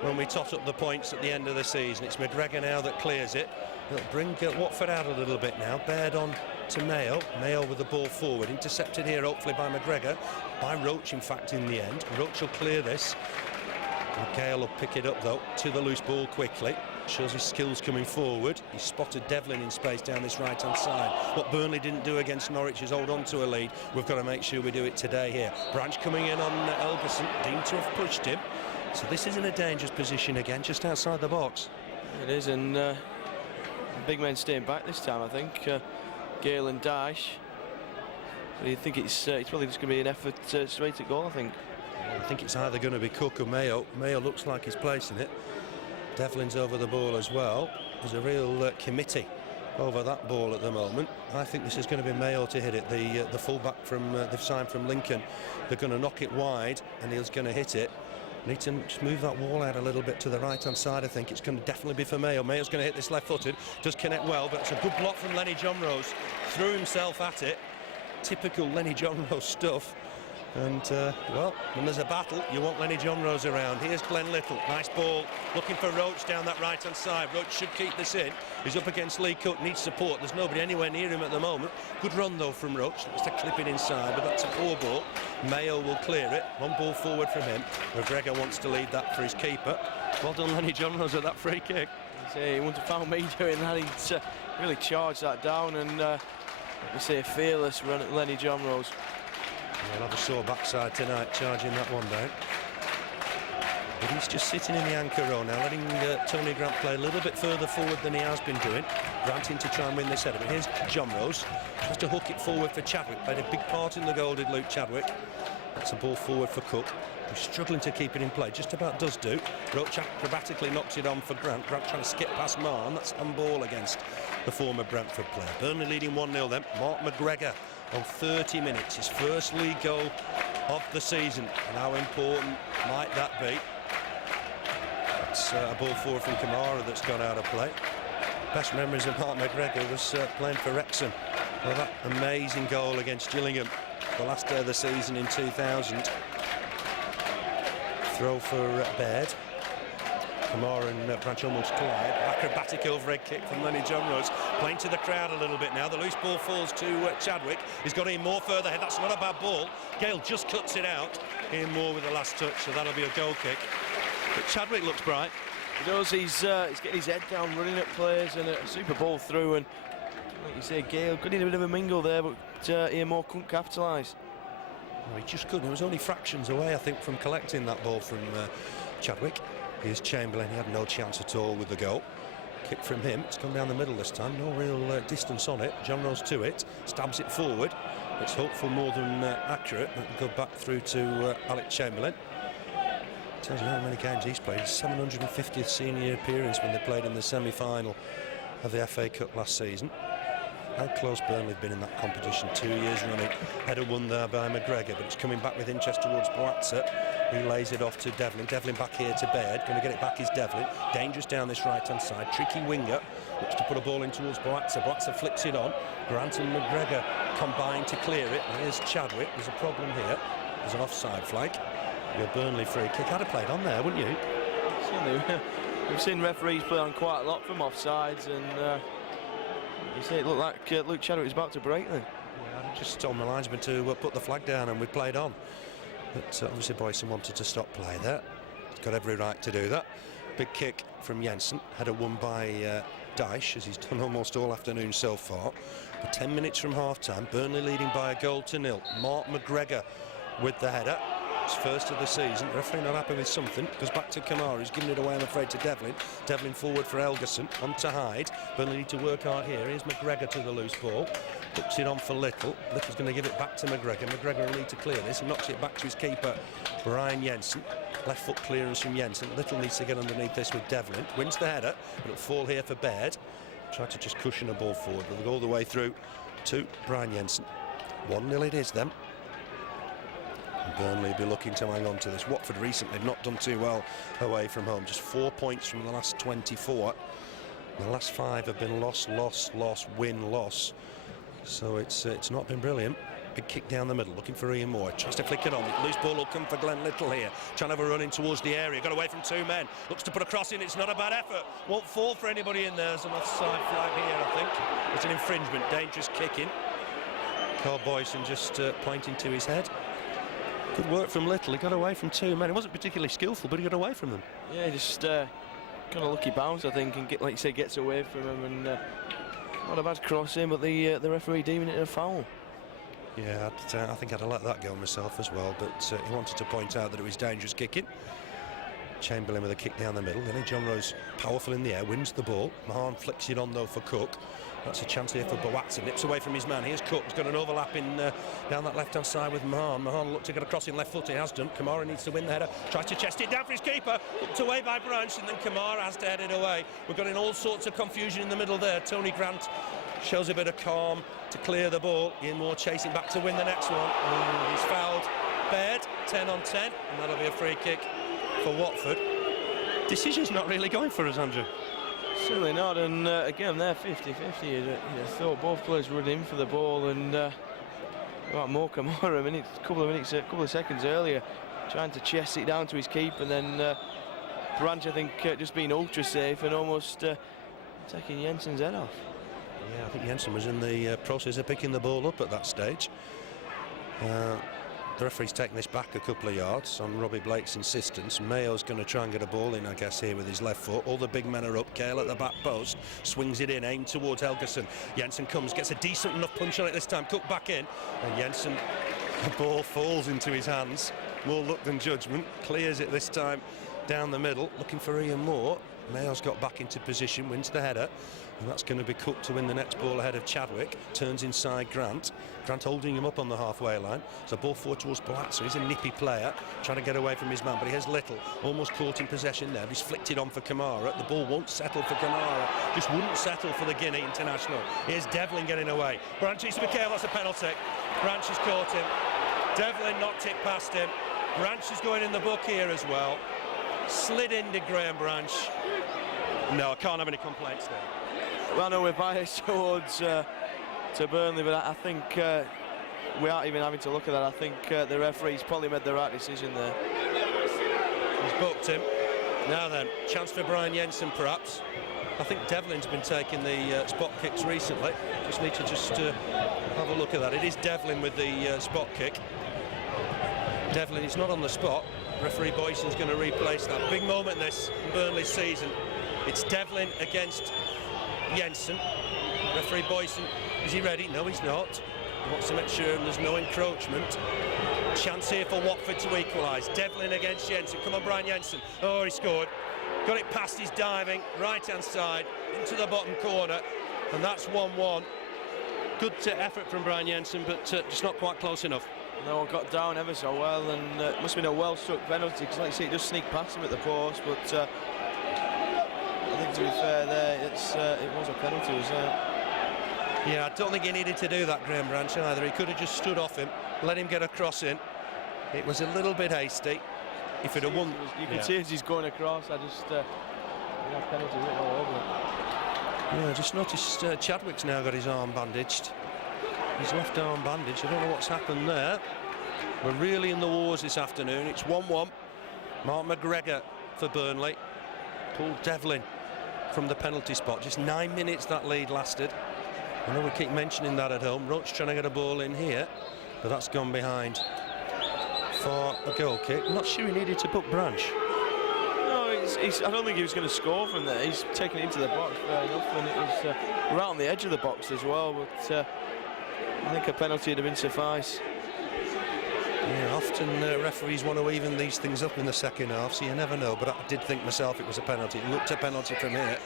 when we tot up the points at the end of the season? It's McGregor now that clears it. He'll bring Watford out a little bit now. Baird on to Mayo. Mayo with the ball forward. Intercepted here, hopefully, by McGregor. By Roche, in fact, in the end. Roche will clear this. And Gale will pick it up, though, to the loose ball quickly. Shows his skills coming forward. He spotted Devlin in space down this right-hand side. What Burnley didn't do against Norwich is hold on to a lead. We've got to make sure we do it today here. Branch coming in on Helguson. Deemed to have pushed him. So this is in a dangerous position again, just outside the box. It is, and big men staying back this time, I think. Gale and Dyche. So you think it's probably just going to be an effort straight at goal, I think. I think it's either going to be Cook or Mayo. Mayo looks like he's placing it. Devlin's over the ball as well. There's a real committee over that ball at the moment. I think this is going to be Mayo to hit it. The fullback from they've signed from Lincoln. They're going to knock it wide, and he's going to hit it. Need to just move that wall out a little bit to the right-hand side. I think it's going to definitely be for Mayo. Mayo's going to hit this left-footed. Does connect well, but it's a good block from Lenny John Rose. Threw himself at it. Typical Lenny John Rose stuff. And, well, when there's a battle, you want Lenny John Rose around. Here's Glen Little. Nice ball. Looking for Roche down that right-hand side. Roche should keep this in. He's up against Lee Cook. Needs support. There's nobody anywhere near him at the moment. Good run, though, from Roche. Looks to clip it inside, but that's a poor ball. Mayo will clear it. One ball forward from him. McGregor wants to lead that for his keeper. Well done, Lenny John Rose, at that free kick. He wouldn't have found me doing that. He'd really charged that down, and let me say, a fearless run at Lenny John Rose. He'll have a sore backside tonight, charging that one down. But he's just sitting in the anchor row now, letting Tony Grant play a little bit further forward than he has been doing. Grant in to try and win this header. But here's John Rose, tries to hook it forward for Chadwick. Played a big part in the goal, did Luke Chadwick. That's a ball forward for Cook. He's struggling to keep it in play, just about does do. Roche acrobatically knocks it on for Grant. Grant trying to skip past Marn. That's on ball against the former Brentford player. Burnley leading 1-0 then. Mark McGregor on 30 minutes, his 1st league goal of the season. And how important might that be? It's a ball forward from Camara that's gone out of play. Best memories of Mark McGregor was playing for Wrexham. Well, that amazing goal against Gillingham the last day of the season in 2000. Throw for Baird. Camara and Branch almost collide. Acrobatic overhead kick from Lenny Jonrose. Playing to the crowd a little bit now. The loose ball falls to Chadwick. He's got Ian Moore further ahead. That's not a bad ball. Gale just cuts it out. Ian Moore with the last touch, so that'll be a goal kick. But Chadwick looks bright. He does. He's getting his head down, running at players, and a super ball through. And like you say, Gale got in a bit of a mingle there, but Ian Moore couldn't capitalise. Well, he just couldn't. It was only fractions away, I think, from collecting that ball from Chadwick. Here's Chamberlain. He had no chance at all with the goal. Kick from him. It's come down the middle this time. No real distance on it. Jonrose to it. Stabs it forward. It's hopeful more than accurate. It'll go back through to Alex Chamberlain. Tells you how many games he's played. His 750th senior appearance when they played in the semi-final of the FA Cup last season. How close Burnley have been in that competition 2 years running. Header won there by McGregor, but it's coming back with interest towards Boatza. He lays it off to Devlin. Devlin back here to Baird. Going to get it back is Devlin. Dangerous down this right-hand side. Tricky winger. Looks to put a ball in towards Boatza. Boatza flicks it on. Grant and McGregor combine to clear it. And here's Chadwick. There's a problem here. There's an offside flag. A Burnley free kick. I'd have played on there, wouldn't you? Certainly. We've seen referees play on quite a lot from offsides, and you see it looked like Luke Chadwick was about to break then. Yeah, I just told my linesman to put the flag down, and we played on. But obviously Boyeson wanted to stop play there. He's got every right to do that. Big kick from Jensen. Header won by Dyche, as he's done almost all afternoon so far. But 10 minutes from half-time, Burnley leading by a goal to nil. Mark McGregor with the header. It's first of the season. The referee not happy with something. Goes back to Camara, who's giving it away, I'm afraid, to Devlin. Devlin forward for Helguson. On to Hyde. Burnley need to work hard here. Here's McGregor to the loose ball. Puts it on for Little. Little's going to give it back to McGregor. McGregor will need to clear this. He knocks it back to his keeper, Brian Jensen. Left foot clearance from Jensen. Little needs to get underneath this with Devlin. Wins the header, but it'll fall here for Baird. Tried to just cushion a ball forward, but we'll go all the way through to Brian Jensen. 1-0 it is then. Burnley will be looking to hang on to this. Watford recently have not done too well away from home. Just 4 points from the last 24. The last 5 have been loss, loss, loss, win, loss. So it's not been brilliant. Big kick down the middle, looking for Ian Moore. Tries to flick it on. Loose ball will come for Glen Little here. Trying to have a run in towards the area. Got away from 2 men. Looks to put a cross in. It's not a bad effort. Won't fall for anybody in there. There's an offside flag here, I think. It's an infringement. Dangerous kicking. Carl Boyeson just pointing to his head. Good work from Little. He got away from 2 men. He wasn't particularly skillful, but he got away from them. Yeah, just kind of lucky bounce, I think, and like you say, gets away from him. And not a bad crossing, but the referee deeming it a foul. Yeah, I think I'd have let that go myself as well, but he wanted to point out that it was dangerous kicking. Chamberlain with a kick down the middle. Then Jonrose powerful in the air, wins the ball. Mahan flicks it on though for Cook. That's a chance here for Boatza. Nips away from his man. Here's Cook. He's got an overlap in down that left-hand side with Mahan. Mahan looked to get a cross in left foot. He has done. Kamara needs to win the header. Tries to chest it down for his keeper. Hooked away by Branch, and then Kamara has to head it away. We've got in all sorts of confusion in the middle there. Tony Grant shows a bit of calm to clear the ball. Ian Moore chasing back to win the next one. And he's fouled Baird. 10 on 10, and that'll be a free kick for Watford. Decision's not really going for us, Andrew. Certainly not, and again there 50-50. You thought both players were in for the ball, and Mo Camara a couple of seconds earlier trying to chest it down to his keeper, and then Branch, I think, just being ultra safe and almost taking Jensen's head off. Yeah, I think Jensen was in the process of picking the ball up at that stage. The referee's taking this back a couple of yards on Robbie Blake's insistence. Mayo's going to try and get a ball in, I guess, here with his left foot. All the big men are up. Gale at the back post, swings it in, aimed towards Helguson. Jensen comes, gets a decent enough punch on it this time. Cook back in, and Jensen, the ball falls into his hands. More luck than judgment. Clears it this time down the middle, looking for Ian Moore. Mayo's got back into position, wins the header, and that's going to be Cook to win the next ball ahead of Chadwick. Turns inside Grant. Grant holding him up on the halfway line. So ball forward towards Boatza. He's a nippy player, trying to get away from his man, but he has Little almost caught in possession there. He's flicked it on for Camara. The ball won't settle for Camara. Just wouldn't settle for the Guinea international. Here's Devlin getting away. Branch needs to be careful. That's a penalty. Branch has caught him. Devlin knocked it past him. Branch is going in the book here as well. slid in, did Graham Branch. No, I can't have any complaints there. Well, no, we're biased towards to Burnley, but I think we aren't even having to look at that. I think the referee's probably made the right decision there. He's booked him. Now then, chance for Brian Jensen perhaps. I think Devlin's been taking the spot kicks recently. Just need to have a look at that. It is Devlin with the spot kick. Devlin is not on the spot. Referee Boyson's going to replace that. Big moment this in Burnley's season. It's Devlin against Jensen. Referee Boyson, is he ready? No, he's not. He wants to make sure there's no encroachment. Chance here for Watford to equalise. Devlin against Jensen. Come on, Brian Jensen. Oh, he scored. Got it past his diving, right-hand side, into the bottom corner. And that's 1-1. Good effort from Brian Jensen, but just not quite close enough. No, got down ever so well, and it must have been a well-struck penalty, because like you say, it does sneak past him at the post, but I think to be fair there, it was a penalty, was it? Yeah, I don't think he needed to do that, Graham Branch, either. He could have just stood off him, let him get a cross in. It was a little bit hasty. If it had won... You can see as he's going across, penalty written all over it. Yeah, I just noticed Chadwick's now got his arm bandaged. His left arm bandaged. I don't know what's happened there. We're really in the wars this afternoon. It's 1-1. Mark McGregor for Burnley. Paul Devlin from the penalty spot. Just 9 minutes that lead lasted. I know we keep mentioning that at home. Roche trying to get a ball in here, but that's gone behind for a goal kick. I'm not sure he needed to book Branch. No, I don't think he was going to score from there. He's taken it into the box fair enough, and it was right on the edge of the box as well, but I think a penalty would have been suffice. Yeah, often referees want to even these things up in the second half, so you never know, but I did think myself it was a penalty. It looked a penalty from here.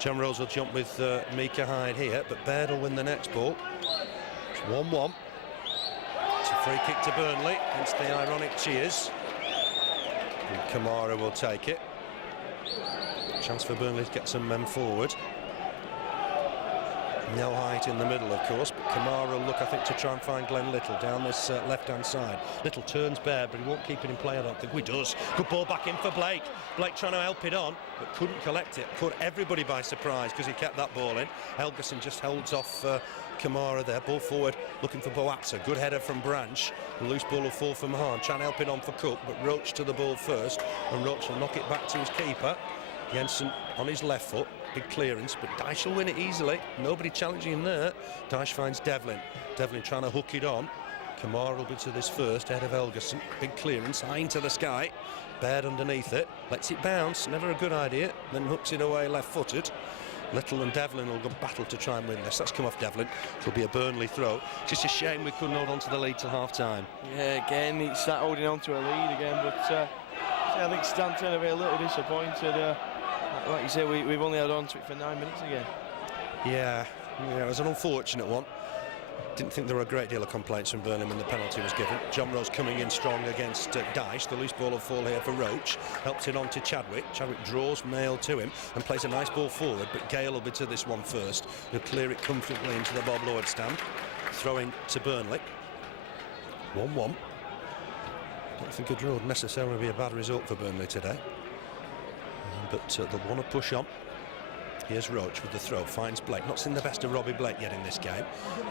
John Rose will jump with Micah Hyde here, but Baird will win the next ball. It's 1-1. It's a free kick to Burnley, hence the ironic cheers. And Camara will take it. Chance for Burnley to get some men forward. No height in the middle, of course, but Camara will look, I think, to try and find Glen Little down this left-hand side. Little turns Baird, but he won't keep it in play, I don't think. He does. Good ball back in for Blake. Blake trying to help it on, but couldn't collect it. Caught everybody by surprise because he kept that ball in. Helguson just holds off Camara there. Ball forward, looking for Boatza. Good header from Branch. The loose ball will fall from Hahn. Trying to help it on for Cook, but Roche to the ball first, and Roche will knock it back to his keeper. Jensen on his left foot, big clearance, but Dyche will win it easily. Nobody challenging him there. Dyche finds Devlin. Devlin trying to hook it on. Camara will be to this first, ahead of Helguson. Big clearance, high into the sky. Baird underneath it, lets it bounce, never a good idea. Then hooks it away left-footed. Little and Devlin will go battle to try and win this. That's come off Devlin. It'll be a Burnley throw. Just a shame we couldn't hold on to the lead till half-time. Yeah, again, he's sat holding on to a lead again, but I think Stan turned a little disappointed. Like you say, we've only held on to it for 9 minutes again. Yeah, it was an unfortunate one. Didn't think there were a great deal of complaints from Burnham when the penalty was given. John Rose coming in strong against Dyche. The loose ball will fall here for Roche. Helps it on to Chadwick. Chadwick draws Mail to him and plays a nice ball forward, but Gale will be to this one first. He'll clear it comfortably into the Bob Lloyd stand. Throw in to Burnley. 1-1. Don't think a draw would necessarily be a bad result for Burnley today. But they'll want to push on. Here's Roche with the throw, finds Blake. Not seen the best of Robbie Blake yet in this game.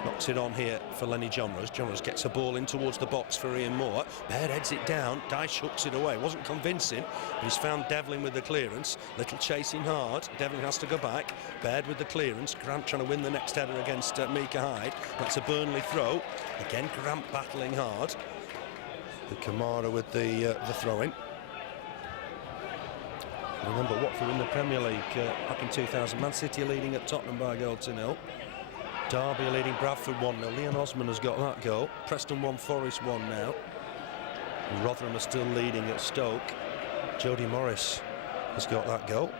Knocks it on here for Lenny John Rose. John Rose gets a ball in towards the box for Ian Moore. Baird heads it down. Dyche hooks it away. Wasn't convincing, but he's found Devlin with the clearance. Little chasing hard. Devlin has to go back. Baird with the clearance. Grant trying to win the next header against Micah Hyde. That's a Burnley throw. Again, Grant battling hard. The Camara with the throw-in. Remember Watford in the Premier League back in 2000. Man City leading at Tottenham by a goal to 0. Derby leading Bradford 1-0. Leon Osman has got that goal. Preston 1, Forest 1 now. And Rotherham are still leading at Stoke. Jody Morris has got that goal.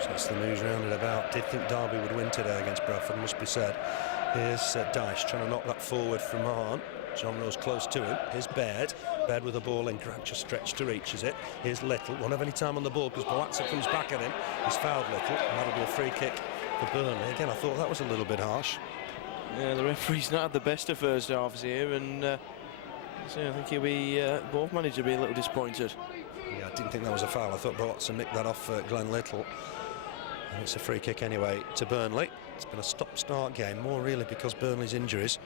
So that's the news rounded about. Did think Derby would win today against Bradford, must be said. Here's Dyche trying to knock that forward from Hahn. John Rose close to him. Here's Baird. Baird with the ball in. Grant just stretched to reaches it. Here's Little. Won't have any time on the ball because Boatza comes back at him. He's fouled Little. And that'll be a free kick for Burnley. Again, I thought that was a little bit harsh. Yeah, the referee's not had the best of first halves here, and so I think both managers will be a little disappointed. Yeah, I didn't think that was a foul. I thought Boyeson nicked that off Glen Little. And it's a free kick anyway to Burnley. It's been a stop-start game, more really because Burnley's injuries.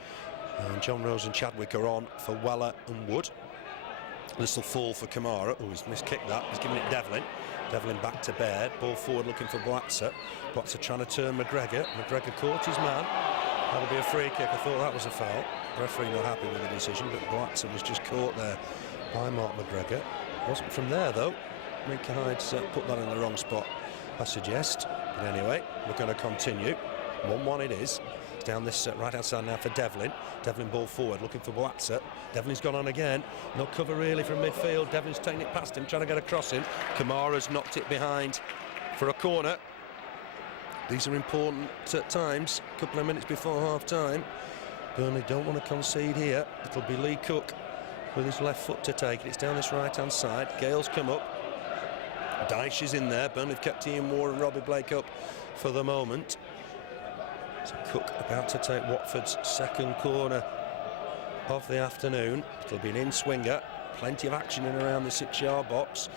And John Rose and Chadwick are on for Weller and Wood. Little fall for Camara. Oh, he's miskicked that. He's giving it Devlin. Devlin back to Baird. Ball forward looking for Boyeson. Boyeson trying to turn McGregor. McGregor caught his man. That'll be a free kick. I thought that was a foul. The referee not happy with the decision, but Boyeson was just caught there by Mark McGregor. Wasn't from there though. Mika Hyde's put that in the wrong spot, I suggest. But anyway, we're going to continue. 1-1 it is. It's down this right outside now for Devlin. Devlin ball forward looking for Boyeson. Devlin's gone on again. No cover really from midfield. Devlin's taking it past him, trying to get a cross in. Camara's knocked it behind for a corner. These are important times. A couple of minutes before half time. Burnley don't want to concede here. It'll be Lee Cook with his left foot to take it. It's down this right hand side. Gale's come up. Dyche is in there. Burnley have kept Ian Moore and Robbie Blake up for the moment. So Cook about to take Watford's second corner of the afternoon. It'll be an in-swinger. Plenty of action in around the 6-yard box.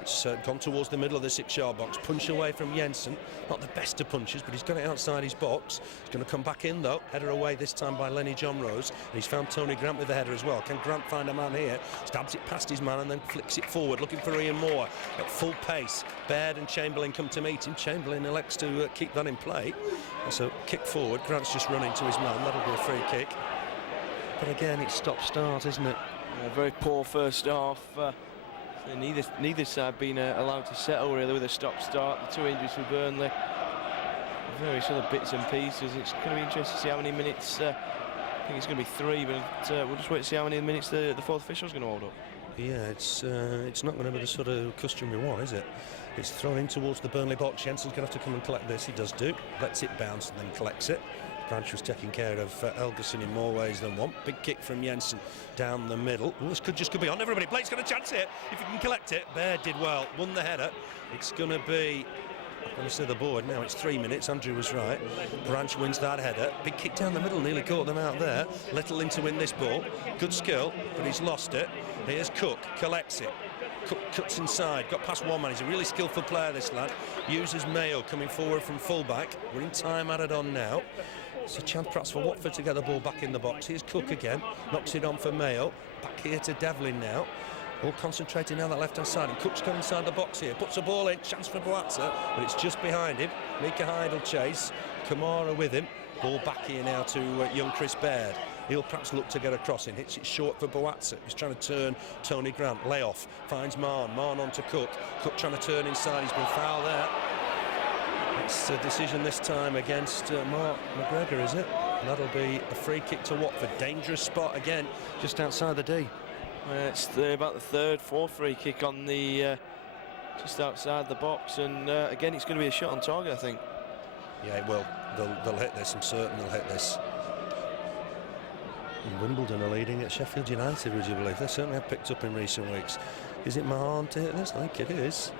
It's gone towards the middle of the 6-yard box. Punch away from Jensen. Not the best of punches, but he's got it outside his box. He's going to come back in though. Header away this time by Lenny John Rose. And he's found Tony Grant with the header as well. Can Grant find a man here? Stabs it past his man and then flicks it forward, looking for Ian Moore at full pace. Baird and Chamberlain come to meet him. Chamberlain elects to keep that in play. So kick forward. Grant's just running to his man. That'll be a free kick. But again, it's stop-start, isn't it? Very poor first half. Neither side been allowed to settle really with a stop-start. The two injuries for Burnley. Various other bits and pieces. It's going to be interesting to see how many minutes. I think it's going to be 3, but we'll just wait to see how many minutes the fourth official is going to hold up. Yeah, it's not going to be the sort of customary one, is it? It's thrown in towards the Burnley box. Jensen's going to have to come and collect this. He does do. Lets it bounce and then collects it. Branch was taking care of Helguson in more ways than one. Big kick from Jensen down the middle. Ooh, this could be on everybody. Blake's got a chance here if he can collect it. Baird did well, won the header. It's going to be, I'm going to say the board now. It's 3 minutes. Andrew was right. Branch wins that header. Big kick down the middle, nearly caught them out there. Little in to win this ball. Good skill, but he's lost it. Here's Cook, collects it. Cook cuts inside, got past one man. He's a really skillful player, this lad. Uses Mayo coming forward from fullback. We're in time added on now. It's a chance perhaps for Watford to get the ball back in the box. Here's Cook again, knocks it on for Mayo. Back here to Devlin now. All concentrating down that left-hand side. And Cook's gone inside the box here. Puts the ball in, chance for Boyeson, but it's just behind him. Mika Hyde will chase. Camara with him. Ball back here now to young Chris Baird. He'll perhaps look to get a crossing. Hits it short for Boyeson. He's trying to turn Tony Grant. Layoff. Finds Marn. Marn on to Cook. Cook trying to turn inside. He's been fouled there. It's a decision this time against Mark McGregor, is it? And that'll be a free kick to Watford. Dangerous spot again, just outside the D. It's about the fourth free kick on the just outside the box, and again it's going to be a shot on target, I think. Yeah, it will. They'll hit this. I'm certain they'll hit this. And Wimbledon are leading at Sheffield United, would you believe? They certainly have picked up in recent weeks. Is it Mahon to hit this? I think it is.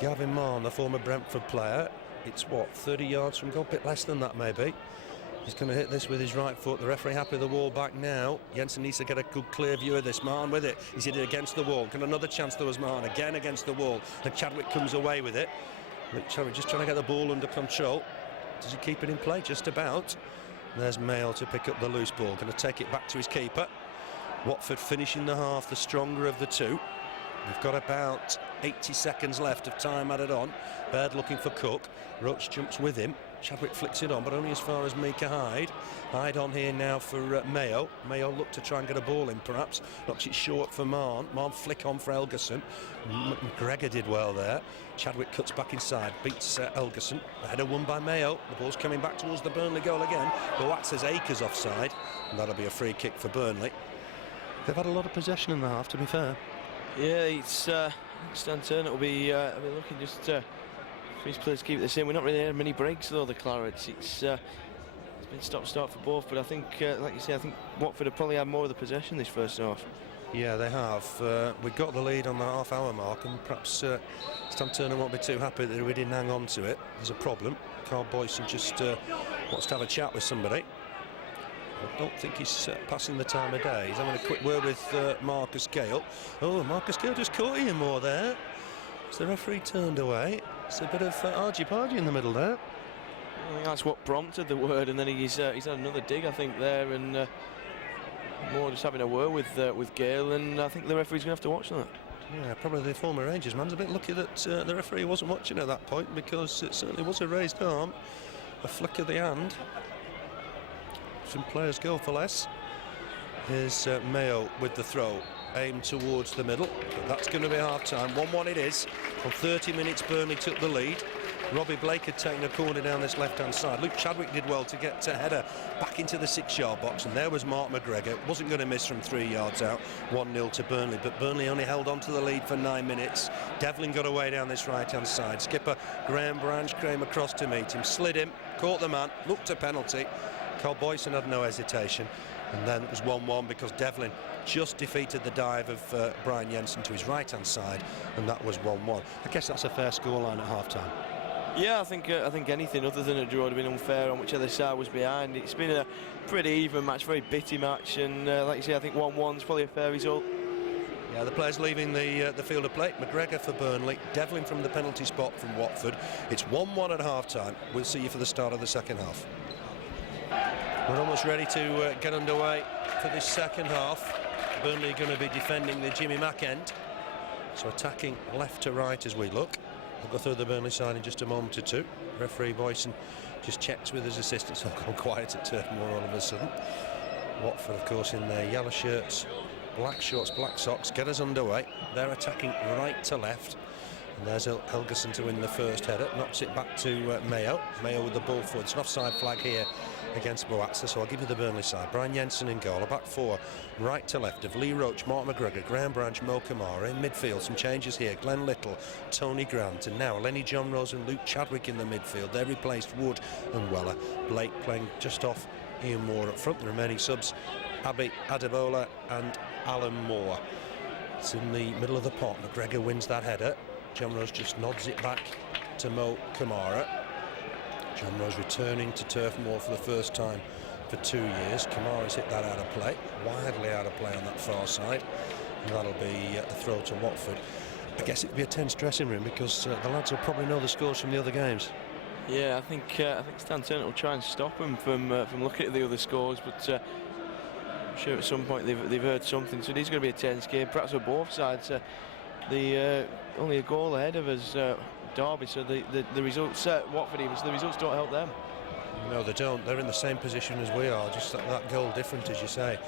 Gavin Mahon, the former Brentford player. It's what, 30 yards from goal? A bit less than that maybe. He's going to hit this with his right foot. The referee happy with the wall back now. Jensen needs to get a good clear view of this. Mahon with it. He's hit it against the wall. Got another chance. There was Mahon again against the wall. And Chadwick comes away with it. Chadwick just trying to get the ball under control. Does he keep it in play? Just about. There's Mayo to pick up the loose ball. Going to take it back to his keeper. Watford finishing the half, the stronger of the two. We've got about 80 seconds left of time added on. Baird looking for Cook. Roche jumps with him. Chadwick flicks it on, but only as far as Mika Hyde. Hyde on here now for Mayo. Mayo look to try and get a ball in, perhaps. Knocks it short for Marn. Marn flick on for Helguson. McGregor did well there. Chadwick cuts back inside, beats Helguson. The header won by Mayo. The ball's coming back towards the Burnley goal again. But says Akers offside, and that'll be a free kick for Burnley. They've had a lot of possession in the half, to be fair. Yeah, it's Stan Ternent will be looking just for his players to keep this in. We're not really had many breaks though, the Clarets. It's been stop-start for both, but I think, like you say, I think Watford have probably had more of the possession this first half. Yeah, they have. We got the lead on the half-hour mark, and perhaps Stan Ternent won't be too happy that we didn't hang on to it. There's a problem. Carl Boyeson just wants to have a chat with somebody. I don't think he's passing the time of day. He's having a quick word with Marcus Gale. Oh, Marcus Gale just caught Ian Moore there. As the referee turned away. It's a bit of argy-bargy in the middle there. I think that's what prompted the word, and then he's had another dig, I think, there, and Moore just having a word with Gale, and I think the referee's going to have to watch that. Yeah, probably the former Rangers man's a bit lucky that the referee wasn't watching at that point, because it certainly was a raised arm, a flick of the hand. Some players go for less. Here's Mayo with the throw, aimed towards the middle, but that's going to be half-time. 1-1 it is. On 30 minutes, Burnley took the lead. Robbie Blake had taken a corner down this left-hand side. Luke Chadwick did well to get a header back into the 6-yard box, and there was Mark McGregor. Wasn't going to miss from 3 yards out. 1-0 to Burnley, but Burnley only held on to the lead for 9 minutes. Devlin got away down this right-hand side. Skipper Graham Branch came across to meet him, slid him, caught the man, looked a penalty. Carl Boyeson had no hesitation, and then it was 1-1 because Devlin just defeated the dive of Brian Jensen to his right-hand side, and that was 1-1. I guess that's a fair scoreline at half-time. Yeah, I think anything other than a draw would have been unfair on whichever side was behind. It's been a pretty even match, very bitty match, and like you say, I think 1-1 is probably a fair result. Yeah, the players leaving the field of play. McGregor for Burnley, Devlin from the penalty spot from Watford. It's 1-1 at half-time. We'll see you for the start of the second half. We're almost ready to get underway for this second half. Burnley are going to be defending the Jimmy Mack end, so attacking left to right as we look. We'll go through the Burnley side in just a moment or two. Referee Boyeson just checks with his assistants. All gone quiet at Turf Moor all of a sudden. Watford, of course, in their yellow shirts, black shorts, black socks, get us underway. They're attacking right to left. And there's Helguson to win the first header. Knocks it back to Mayo. Mayo with the ball forward. It's an offside flag here against Boatsa, so I'll give you the Burnley side. Brian Jensen in goal, a back four, right to left of Lee Roche, Mark McGregor, Graham Branch, Mo Camara. In midfield, some changes here. Glen Little, Tony Grant, and now Lenny John Rose and Luke Chadwick in the midfield. They replaced Wood and Weller. Blake playing just off Ian Moore up front. The remaining subs, Dele Adebola and Alan Moore. It's in the middle of the pot. McGregor wins that header. John Rose just nods it back to Mo Camara. John Rose returning to Turf Moor for the first time for 2 years. Camara's hit that out of play, widely out of play on that far side, and that'll be a throw to Watford. I guess it'll be a tense dressing room because the lads will probably know the scores from the other games. Yeah, I think Stan Ternent will try and stop them from looking at the other scores, but I'm sure at some point they've heard something. So it is going to be a tense game, perhaps on both sides. Only a goal ahead of us, Derby, so the results, Watford even, so the results don't help them. No, they don't. They're in the same position as we are, just that goal different, as you say.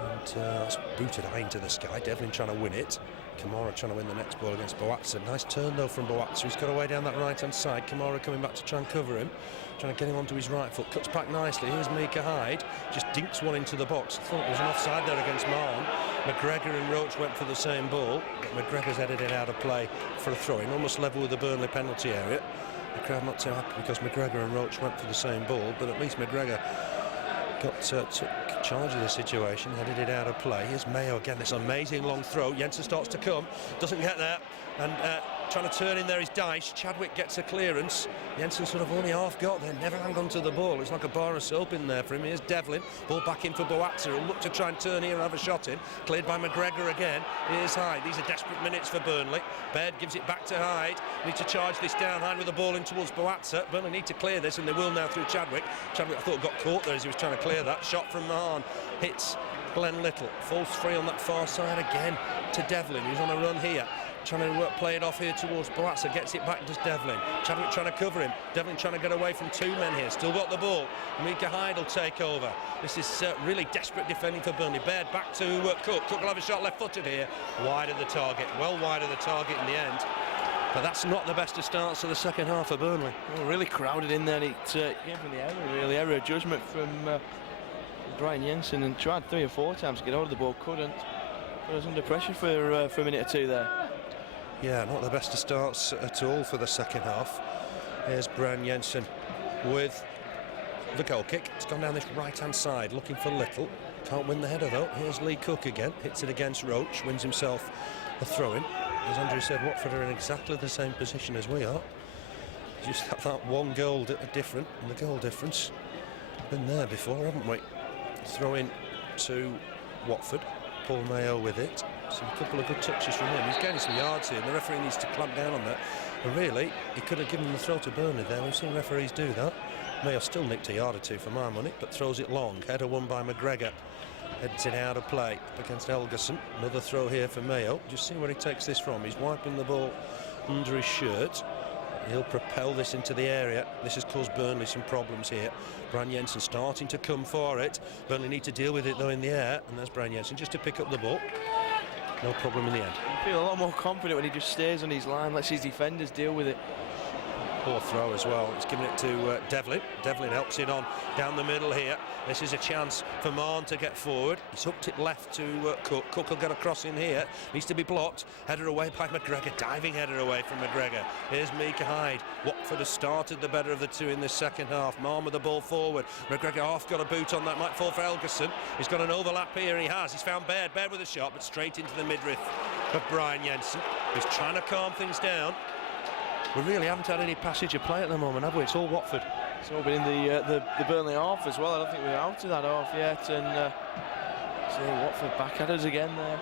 And it's booted high into the sky. Devlin trying to win it. Camara trying to win the next ball against Boatsa. Nice turn though from Boatsa. He's got away down that right hand side. Camara coming back to try and cover him, trying to get him onto his right foot. Cuts back nicely. Here's Mika Hyde, just dinks one into the box. I thought there was an offside there against Mahon. McGregor and Roche went for the same ball, but McGregor's headed it out of play for a throw-in, almost level with the Burnley penalty area. The crowd not too happy because McGregor and Roche went for the same ball, but at least McGregor took charge of the situation, headed it out of play. Here's Mayo again, this amazing long throw. Jensen starts to come, doesn't get there, and trying to turn in there is Dyche. Chadwick gets a clearance. Jensen sort of only half got there, never hung on to the ball. It's like a bar of soap in there for him. Here's Devlin, ball back in for Boatsa. He'll look to try and turn here and have a shot in. Cleared by McGregor again. Here's Hyde. These are desperate minutes for Burnley. Baird gives it back to Hyde. Need to charge this down. Hyde with the ball in towards Boatsa. Burnley need to clear this, and they will now through Chadwick. Chadwick, I thought, got caught there as he was trying to clear that. Shot from Mahon. Hits Glen Little. Falls free on that far side again to Devlin, who's on a run here. Trying to play it off here towards Boatsa. Gets it back to Devlin. Chadwick trying to cover him. Devlin trying to get away from two men here. Still got the ball. Mika Hyde will take over. This is really desperate defending for Burnley. Baird back to Cook. Cook will have a shot left-footed here. Wide of the target. Well wide of the target in the end. But that's not the best of starts to the second half for Burnley. Well, really crowded in there. It came from the error, really. Error of judgment from Brian Jensen, and tried 3 or 4 times to get hold of the ball. Couldn't. But was under pressure for a minute or two there. Yeah, not the best of starts at all for the second half. Here's Brian Jensen with the goal kick. It's gone down this right-hand side, looking for Little. Can't win the header though. Here's Lee Cook again. Hits it against Roche. Wins himself a throw-in. As Andrew said, Watford are in exactly the same position as we are. Just that one goal different, and the goal difference Been there before, haven't we? Throw in to Watford. Paul Mayo with it. So a couple of good touches from him. He's gaining some yards here, and the referee needs to clamp down on that. And really, he could have given the throw to Burnley there. We've seen referees do that. Mayo still nicked a yard or two for my money, but throws it long. Header won by McGregor. Heads it out of play up against Helguson. Another throw here for Mayo. Just see where he takes this from. He's wiping the ball under his shirt. He'll propel this into the area. This has caused Burnley some problems here. Brian Jensen starting to come for it. Burnley need to deal with it though in the air, and there's Brian Jensen just to pick up the ball. No problem in the end. You feel a lot more confident when he just stays on his line, lets his defenders deal with it. Poor throw as well. He's giving it to Devlin. Devlin helps it on down the middle here. This is a chance for Marn to get forward. He's hooked it left to Cook. Cook will get across in here. Needs to be blocked. Header away by McGregor. Diving header away from McGregor. Here's Mika Hyde. Watford has started the better of the two in the second half. Marn with the ball forward. McGregor half got a boot on that. Might fall for Helguson. He's got an overlap here. He has. He's found Baird. Baird with a shot, but straight into the midriff of Brian Jensen, who's trying to calm things down. We really haven't had any passage of play at the moment, have we? It's all Watford. It's all been in the Burnley half as well. I don't think we're out of that half yet. And see Watford back at us again there.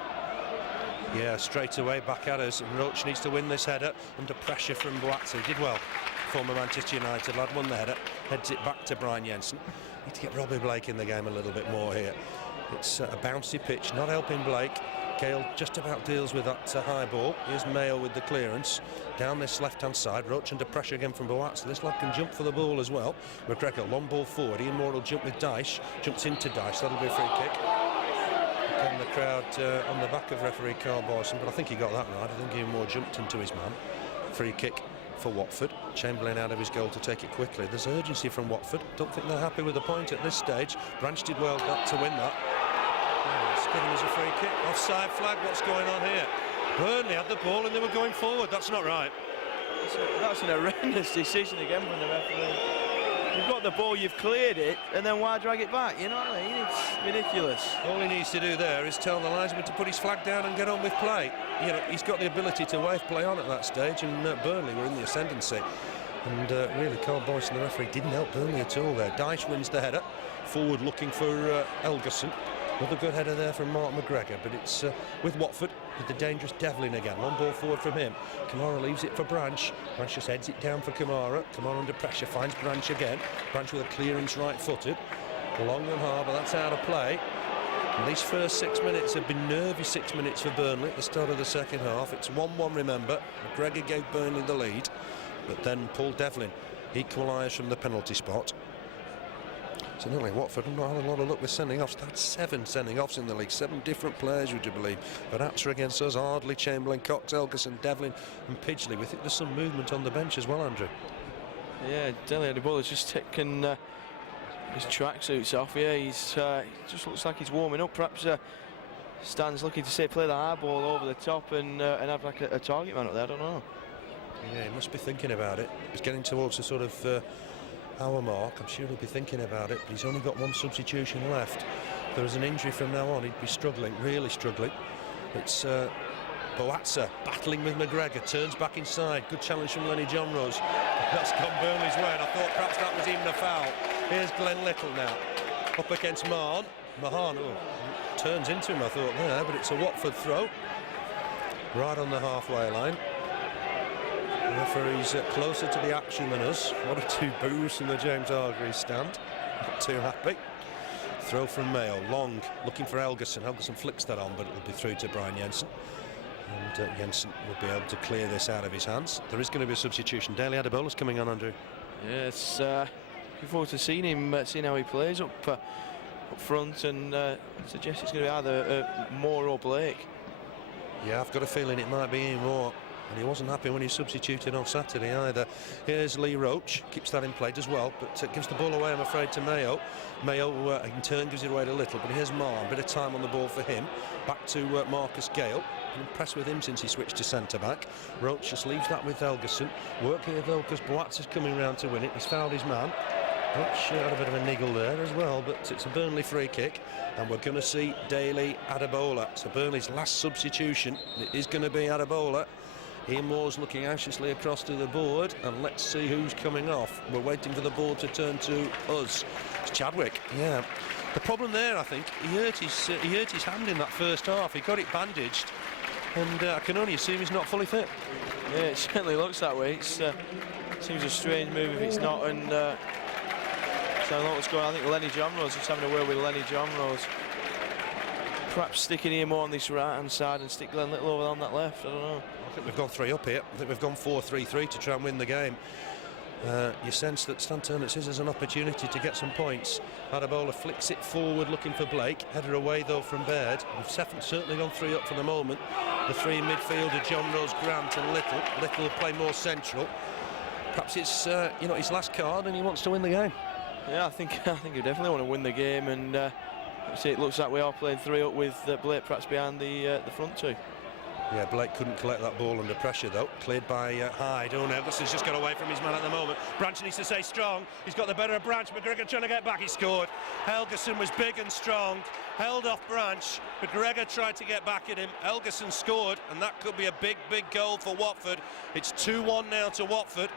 Yeah, straight away back at us. And Roche needs to win this header under pressure from Boatsen. He did well. Former Manchester United lad won the header. Heads it back to Brian Jensen. Need to get Robbie Blake in the game a little bit more here. It's a bouncy pitch, not helping Blake. Gale just about deals with that high ball. Here's Mayo with the clearance. Down this left-hand side, Roche under pressure again from Boatsen. This lad can jump for the ball as well. McGregor, long ball forward. Ian Moore will jump with Dyche. Jumps into Dyche, that'll be a free kick. Again, the crowd on the back of referee Carl Boyeson, but I think he got that right. I think Ian Moore jumped into his man. Free kick for Watford. Chamberlain out of his goal to take it quickly. There's urgency from Watford. Don't think they're happy with the point at this stage. Branch did well to win that. It's given us a free kick. Offside flag, what's going on here? Burnley had the ball and they were going forward. That's not right. That's an horrendous decision again from the referee. You've got the ball, you've cleared it, and then why drag it back? You know what I mean? It's ridiculous. All he needs to do there is tell the linesman to put his flag down and get on with play. You know, he's got the ability to wave play on at that stage, and Burnley were in the ascendancy. And really, Carl Boyeson, the referee, didn't help Burnley at all there. Dyche wins the header. Forward looking for Helguson. Another good header there from Mark McGregor, but it's with Watford, with the dangerous Devlin again. Long ball forward from him. Camara leaves it for Branch. Branch just heads it down for Camara. Camara under pressure, finds Branch again. Branch with a clearance right-footed. Long and hard, but that's out of play. And these first 6 minutes have been nervy 6 minutes for Burnley at the start of the second half. It's 1-1, remember. McGregor gave Burnley the lead, but then Paul Devlin equalised from the penalty spot. So nearly Watford have not had a lot of luck with sending offs. That's 7 sending offs in the league, 7 different players, would you believe? But Apps are against us, Ardley, Chamberlain, Cox, Helguson, Devlin and Pidgley. We think there's some movement on the bench as well, Andrew. Yeah, Dele Adebola just taken his tracksuits off. Yeah, he's just looks like he's warming up. Perhaps Stan's looking to say play the high ball over the top and have like a target man up there. I don't know. Yeah, he must be thinking about it. He's getting towards the sort of hour mark. I'm sure he'll be thinking about it, but he's only got one substitution left. If there was an injury from now on, he'd be struggling, really struggling. It's Boatsen battling with McGregor, turns back inside. Good challenge from Lenny John Rose. That's gone Burnley's way, and I thought perhaps that was even a foul. Here's Glen Little now, up against Mahan. Mahan turns into him, I thought there, but it's a Watford throw. Right on the halfway line. The referee's closer to the action than us. One or two boos from the James Hargreaves stand. Not too happy. Throw from Mayo, long, looking for Helguson. Helguson flicks that on, but it'll be through to Brian Jensen. And Jensen will be able to clear this out of his hands. There is going to be a substitution. Dele Adebola's coming on, Andrew. Yes, looking forward to seeing him, seeing how he plays up front, and suggest it's going to be either Moore or Blake. Yeah, I've got a feeling it might be Ian Moore. And he wasn't happy when he substituted on Saturday either. Here's Lee Roche, keeps that in play, does well, but gives the ball away, I'm afraid, to Mayo. Mayo in turn gives it away a little, but here's Marn, bit of time on the ball for him. Back to Marcus Gale. Been impressed with him since he switched to centre-back. Roche just leaves that with Helguson. Working it though, because Boatsen's coming round to win it. He's fouled his man. Roche had a bit of a niggle there as well, but it's a Burnley free kick, and we're going to see Dele Adebola. So Burnley's last substitution, it is going to be Adebola. Ian Moore's looking anxiously across to the board, and let's see who's coming off. We're waiting for the ball to turn to us. It's Chadwick. Yeah. The problem there, I think, he hurt his hand in that first half. He got it bandaged, and I can only assume he's not fully fit. Yeah, it certainly looks that way. It seems a strange move if it's not, and so I don't know what's going on. I think Lenny Johnrose is having a word with Lenny Johnrose. Perhaps sticking Ian Moore on this right-hand side and stick Glen Little over on that left. I don't know. I think we've gone 3 up here. I think we've gone 4-3-3 to try and win the game. You sense that Stan Ternent sees as an opportunity to get some points. Adebola flicks it forward looking for Blake. Header away though from Baird. We've certainly gone 3 up for the moment. The 3 midfielder, John Rose, Grant and Little. Little will play more central. Perhaps it's his last card and he wants to win the game. Yeah, I think you definitely want to win the game, and it looks like we are playing 3 up with Blake perhaps behind the front 2. Yeah, Blake couldn't collect that ball under pressure though. Cleared by Hyde. Oh, Helguson's just got away from his man at the moment. Branch needs to stay strong. He's got the better of Branch. McGregor trying to get back. He scored. Helguson was big and strong. Held off Branch. McGregor tried to get back at him. Helguson scored, and that could be a big, big goal for Watford. It's 2-1 now to Watford.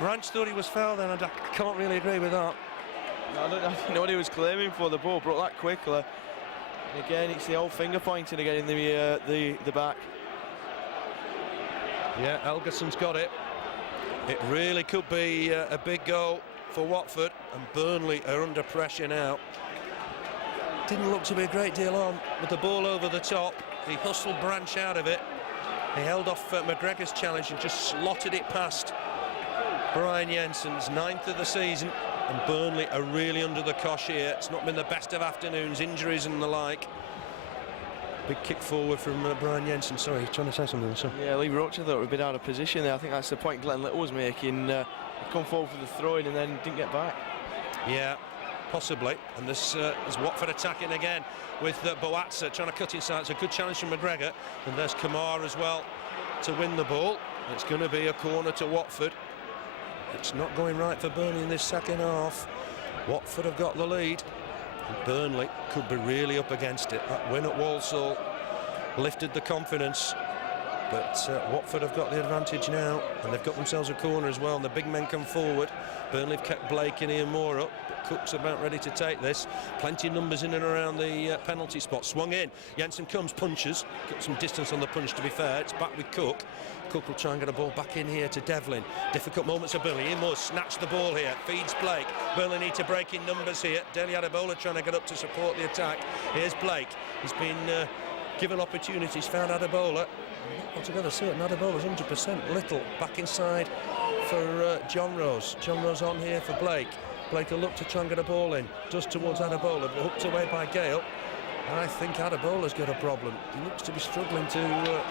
Branch thought he was fouled then, and I can't really agree with that. I don't know what he was claiming for. The ball brought that quickly. And again, it's the old finger pointing again in the back. Yeah, Helguson's got it. It really could be a big goal for Watford, and Burnley are under pressure now. Didn't look to be a great deal on with the ball over the top. He hustled Branch out of it. He held off McGregor's challenge and just slotted it past Brian Jensen's 9th of the season. And Burnley are really under the cosh here. It's not been the best of afternoons, injuries and the like. Big kick forward from Brian Jensen. Sorry, he's trying to say something. So. Yeah, Lee Roche thought we'd been out of position there. I think that's the point Glen Little was making. He come forward for the throw-in and then didn't get back. Yeah, possibly. And there's Watford attacking again with Boatsa trying to cut inside. It's a good challenge from McGregor. And there's Camara as well to win the ball. It's going to be a corner to Watford. It's not going right for Burnley in this second half. Watford have got the lead. And Burnley could be really up against it. That win at Walsall lifted the confidence. But Watford have got the advantage now, and they've got themselves a corner as well, and the big men come forward. Burnley have kept Blake and Ian Moore up, but Cook's about ready to take this. Plenty of numbers in and around the penalty spot. Swung in, Jensen comes, punches. Got some distance on the punch, to be fair. It's back with Cook. Cook will try and get a ball back in here to Devlin. Difficult moments of Burnley. Ian Moore snatched the ball here, feeds Blake. Burnley need to break in numbers here. Dele Adebola trying to get up to support the attack. Here's Blake. He's been given opportunities, found Adebola. Not altogether certain. Adebola's 100%. Little back inside for John Rose. John Rose on here for Blake. Blake will look to try and get a ball in. Does towards Adebola, but hooked away by Gale. I think Adebola's got a problem. He looks to be struggling to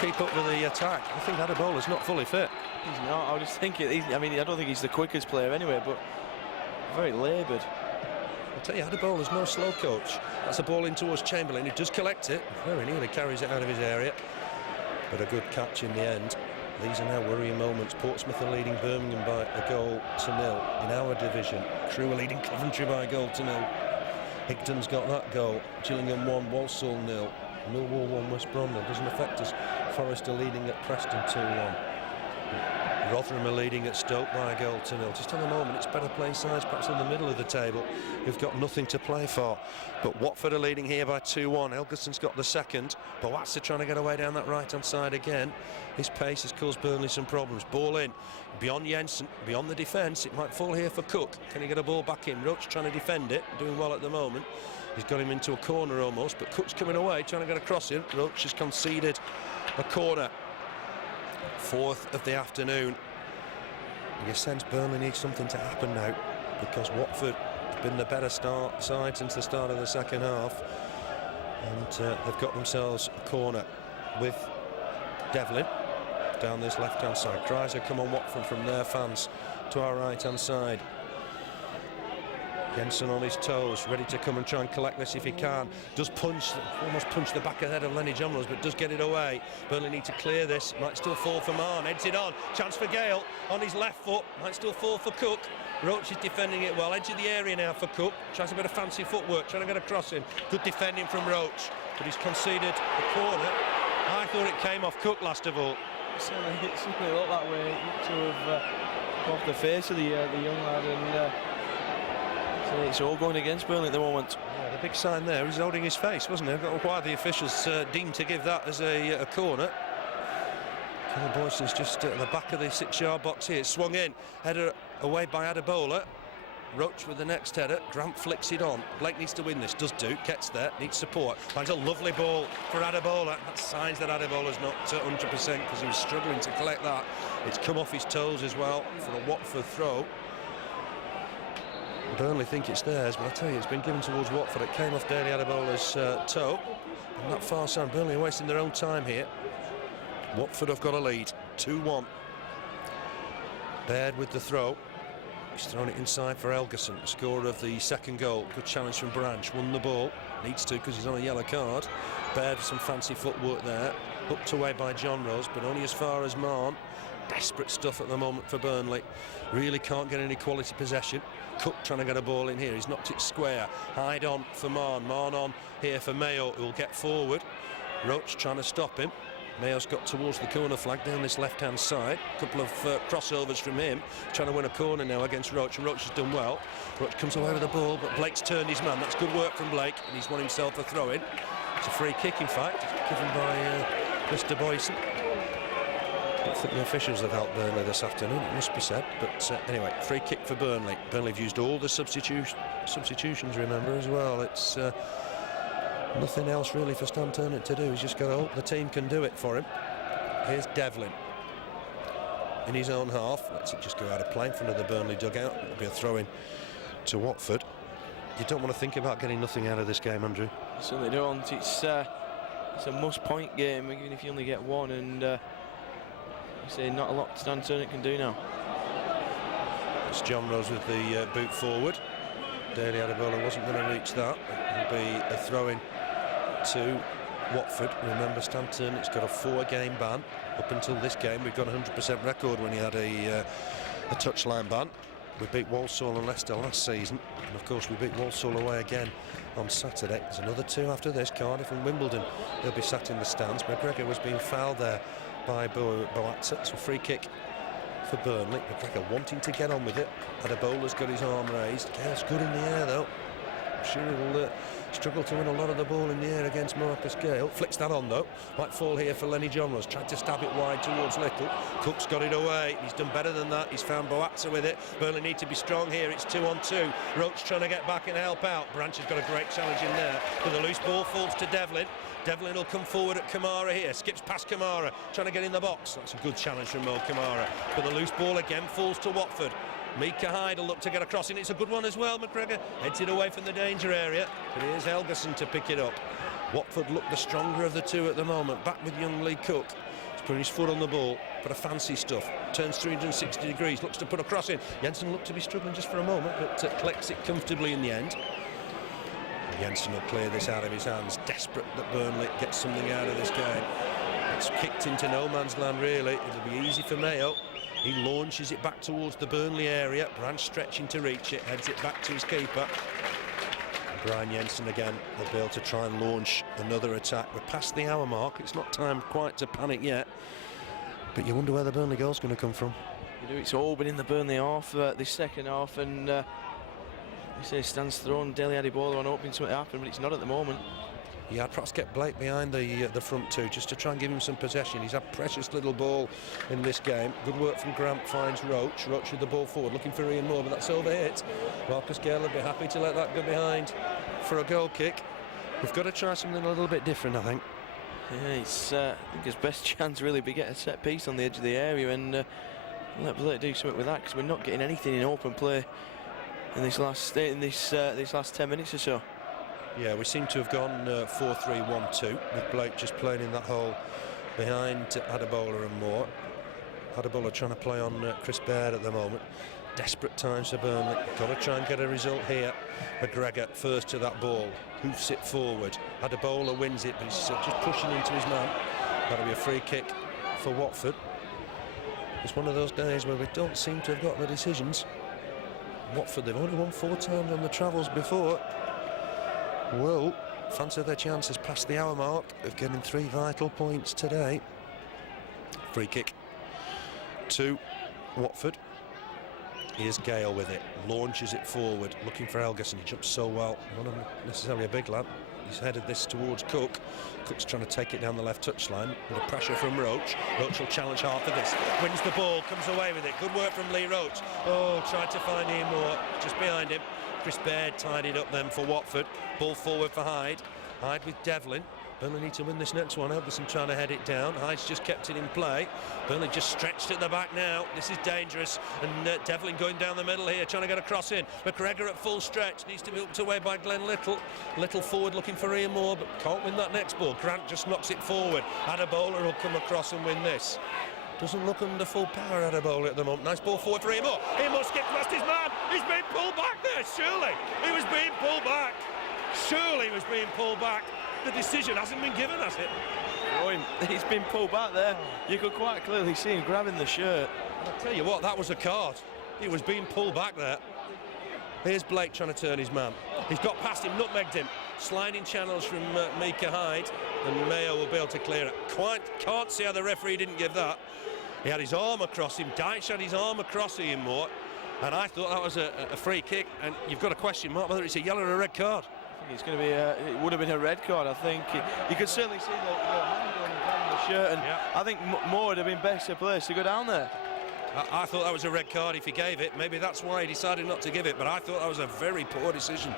keep up with the attack. I think Adebola's not fully fit. He's not. I was just thinking. I don't think he's the quickest player anyway, but very laboured. I'll tell you, Adebola's no slow coach. That's a ball in towards Chamberlain. He does collect it. Very nearly carries it out of his area. But a good catch in the end. These are now worrying moments. Portsmouth are leading Birmingham by a goal to 0 in our division. Crewe are leading Coventry by a goal to 0. Higton's got that goal. Gillingham 1, Walsall 0. Millwall 1, West Brom 0. Doesn't affect us. Forest are leading at Preston 2-1. Rotherham are leading at Stoke by a goal to 0. Just at the moment, it's better playing sides perhaps in the middle of the table who've got nothing to play for. But Watford are leading here by 2-1. Helguson's got the second. Boatsa trying to get away down that right-hand side again. His pace has caused Burnley some problems. Ball in, beyond Jensen, beyond the defence. It might fall here for Cook. Can he get a ball back in? Roche trying to defend it, doing well at the moment. He's got him into a corner almost, but Cook's coming away, trying to get a cross in. Roche has conceded a corner. 4th of the afternoon. You sense Burnley needs something to happen now, because Watford have been the better side since the start of the second half, and they've got themselves a corner with Devlin down this left-hand side. Cries have come on Watford from their fans to our right-hand side. Jensen on his toes, ready to come and try and collect this if he can. Does punch, almost punch the back of the head of Lenny Johnrose, but does get it away. Burnley need to clear this. Might still fall for Marn. Heads it on. Chance for Gale on his left foot. Might still fall for Cook. Roche is defending it well. Edge of the area now for Cook. Tries a bit of fancy footwork, trying to get a cross in. Good defending from Roche, but he's conceded a corner. I thought it came off Cook last of all. It certainly looked that way. It looked to have off the face of the young lad, and so it's all going against Burnley at the moment. Yeah, the big sign there, he's holding his face, wasn't he? I don't know why the officials deemed to give that as a corner. Carl Boyeson's just at the back of the 6-yard box here. It's swung in, header away by Adebola. Roche with the next header. Grant flicks it on. Blake needs to win this. Does do. Gets there. Needs support. Finds a lovely ball for Adebola. That signs that Adebola's not 100% because he was struggling to collect that. It's come off his toes as well for a Watford throw. Burnley think it's theirs, but I tell you, it's been given towards Watford. It came off Dele Adebola's toe. And that far side, Burnley are wasting their own time here. Watford have got a lead. 2-1. Baird with the throw. He's thrown it inside for Helguson, the scorer of the second goal. Good challenge from Branch. Won the ball. Needs to because he's on a yellow card. Baird with some fancy footwork there. Hooked away by John Rose, but only as far as Marn. Desperate stuff at the moment for Burnley. Really can't get any quality possession. Cook trying to get a ball in here. He's knocked it square. Hyde on for Marn. Marn on here for Mayo, who will get forward. Roche trying to stop him. Mayo's got towards the corner flag down this left-hand side. A couple of crossovers from him. Trying to win a corner now against Roche. Roche has done well. Roche comes away with the ball, but Blake's turned his man. That's good work from Blake, and he's won himself a throw-in. It's a free kick, in fact, given by Mr. Boyeson. I don't think the officials have helped Burnley this afternoon, it must be said. But anyway, free kick for Burnley. Burnley have used all the substitutions, remember, as well. It's nothing else really for Stan Ternent to do. He's just got to hope the team can do it for him. Here's Devlin in his own half. Let's it just go out of play in front of the Burnley dugout. It'll be a throw-in to Watford. You don't want to think about getting nothing out of this game, Andrew. You certainly don't. It's a must-point game, even if you only get one, and you say not a lot Stan Ternent can do now. It's John Rose with the boot forward. Dele Adebola wasn't going to reach that. It'll be a throw-in to Watford. Remember, Stan Ternent's got a 4-game ban. Up until this game, we've got a 100% record when he had a touchline ban. We beat Walsall and Leicester last season, and of course we beat Walsall away again on Saturday. There's another 2 after this, Cardiff and Wimbledon. They'll be sat in the stands. McGregor was being fouled there by Boatsa. It's a free kick for Burnley. McGregor wanting to get on with it. Adebola's got his arm raised. Gale's good in the air though. I'm sure he'll struggle to win a lot of the ball in the air against Marcus Gale. Flicks that on though. Might fall here for Lenny John Rose. Tried to stab it wide towards Little. Cook's got it away. He's done better than that. He's found Boatsa with it. Burnley need to be strong here. It's 2-on-2. Roche trying to get back and help out. Branch has got a great challenge in there. But the loose ball falls to Devlin. Devlin will come forward at Camara here. Skips past Camara. Trying to get in the box. That's a good challenge from Mo Camara. But the loose ball again falls to Watford. Mika Hyde will look to get across, and it's a good one as well. McGregor heads it away from the danger area, but here's Helguson to pick it up. Watford look the stronger of the two at the moment. Back with young Lee Cook. He's putting his foot on the ball, but a fancy stuff. Turns 360 degrees, looks to put a cross in. Jensen looked to be struggling just for a moment, but collects it comfortably in the end. Jensen will clear this out of his hands. Desperate that Burnley gets something out of this game. It's kicked into no man's land, really. It'll be easy for Mayo. He launches it back towards the Burnley area. Branch stretching to reach it, heads it back to his keeper. And Brian Jensen again will be able to try and launch another attack. We're past the hour mark. It's not time quite to panic yet. But you wonder where the Burnley goal's going to come from. You do, it's all been in the Burnley half, this second half, and you say Stan's thrown Dele Adebola on hoping something to happen, but it's not at the moment. Yeah, I'd perhaps get Blake behind the front two just to try and give him some possession. He's had precious little ball in this game. Good work from Grant, finds Roche. Roche with the ball forward, looking for Ian Moore, but that's overhit. Marcus Gale would be happy to let that go behind for a goal kick. We've got to try something a little bit different, I think. Yeah, it's I think his best chance really be get a set piece on the edge of the area, and let Blake do something with that, because we're not getting anything in open play in this last 10 minutes or so. Yeah, we seem to have gone 4-3-1-2 with Blake just playing in that hole behind Adebola and Moore. Adebola trying to play on Chris Baird at the moment. Desperate times for Burnley. Got to try and get a result here. McGregor first to that ball. Hoofs it forward. Adebola wins it, but he's just pushing into his man. That'll be a free kick for Watford. It's one of those days where we don't seem to have got the decisions. Watford, they've only won 4 times on the travels before. Will fancy their chances past the hour mark of getting 3 vital points today. Free kick to Watford. Here's Gale with it, launches it forward, looking for Helguson. He jumps so well, not necessarily a big lad. He's headed this towards Cook. Cook's trying to take it down the left touchline with a pressure from Roche. Roche will challenge half of this, wins the ball, comes away with it. Good work from Lee Roche. Oh, tried to find Ian Moore just behind him. Chris Baird tied it up then for Watford. Ball forward for Hyde. Hyde with Devlin. Burnley need to win this next one. Helguson trying to head it down. Hyde's just kept it in play. Burnley just stretched at the back now. This is dangerous. And Devlin going down the middle here, trying to get a cross in. McGregor at full stretch. Needs to be upped away by Glen Little. Little forward looking for Ian Moore, but can't win that next ball. Grant just knocks it forward. Adebola will come across and win this. Doesn't look under full power, Adebola, at the moment. Nice ball forward for Ian Moore. Ian Moore skipped past his man. He's being pulled back there, surely. He was being pulled back. Surely he was being pulled back. The decision hasn't been given, has it? Oh, he's been pulled back there. You could quite clearly see him grabbing the shirt. I'll tell you what, that was a card. He was being pulled back there. Here's Blake trying to turn his man. He's got past him, nutmegged him. Sliding channels from Mika Hyde, and Mayo will be able to clear it. Can't see how the referee didn't give that. He had his arm across him. Dyche had his arm across Ian Moore, and I thought that was a free kick. And you've got a question mark whether it's a yellow or a red card. It's going to be it would have been a red card, I think. You could certainly see the hand going down the shirt, and yeah. I think Moore would have been better placed to go down there. I thought that was a red card if he gave it. Maybe that's why he decided not to give it, but I thought that was a very poor decision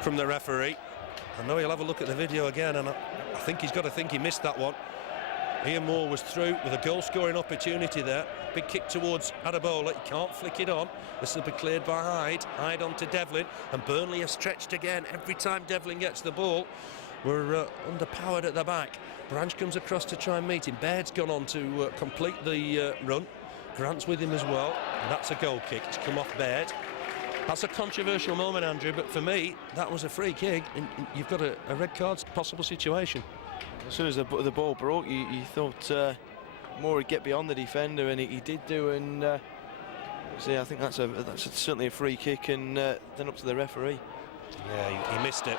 from the referee. I know he'll have a look at the video again, and I think he's got to think he missed that one. Ian Moore was through with a goal-scoring opportunity there. Big kick towards Adebola. He can't flick it on. This will be cleared by Hyde. Hyde on to Devlin, and Burnley are stretched again. Every time Devlin gets the ball, we're underpowered at the back. Branch comes across to try and meet him. Baird's gone on to complete the run. Grant's with him as well, and that's a goal kick. It's come off Baird. That's a controversial moment, Andrew, but for me, that was a free kick, and you've got a red card possible situation. As soon as the ball broke, you thought Moore would get beyond the defender, and he did do. And see, I think that's certainly a free kick, and then up to the referee. Yeah, he missed it.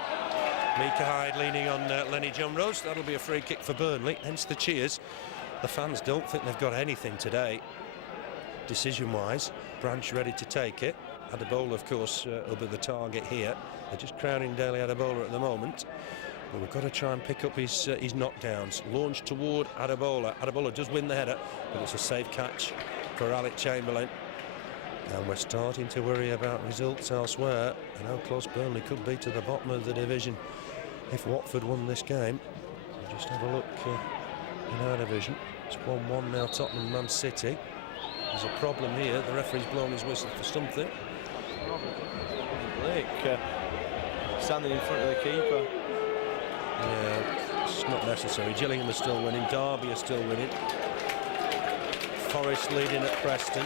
Mika Hyde leaning on Lenny John Rose. That'll be a free kick for Burnley. Hence the cheers. The fans don't think they've got anything today, decision-wise. Branch ready to take it. Adebola, of course, will be the target here. They're just crowning Dele Adebola at the moment. But we've got to try and pick up his knockdowns. Launch toward Adebola. Adebola does win the header, but it's a safe catch for Alec Chamberlain. And we're starting to worry about results elsewhere and how close Burnley could be to the bottom of the division if Watford won this game. We'll just have a look in our division. It's 1-1 now, Tottenham Man City. There's a problem here. The referee's blown his whistle for something. Blake standing in front of the keeper. Yeah, it's not necessary. Gillingham are still winning. Derby are still winning. Forest leading at Preston.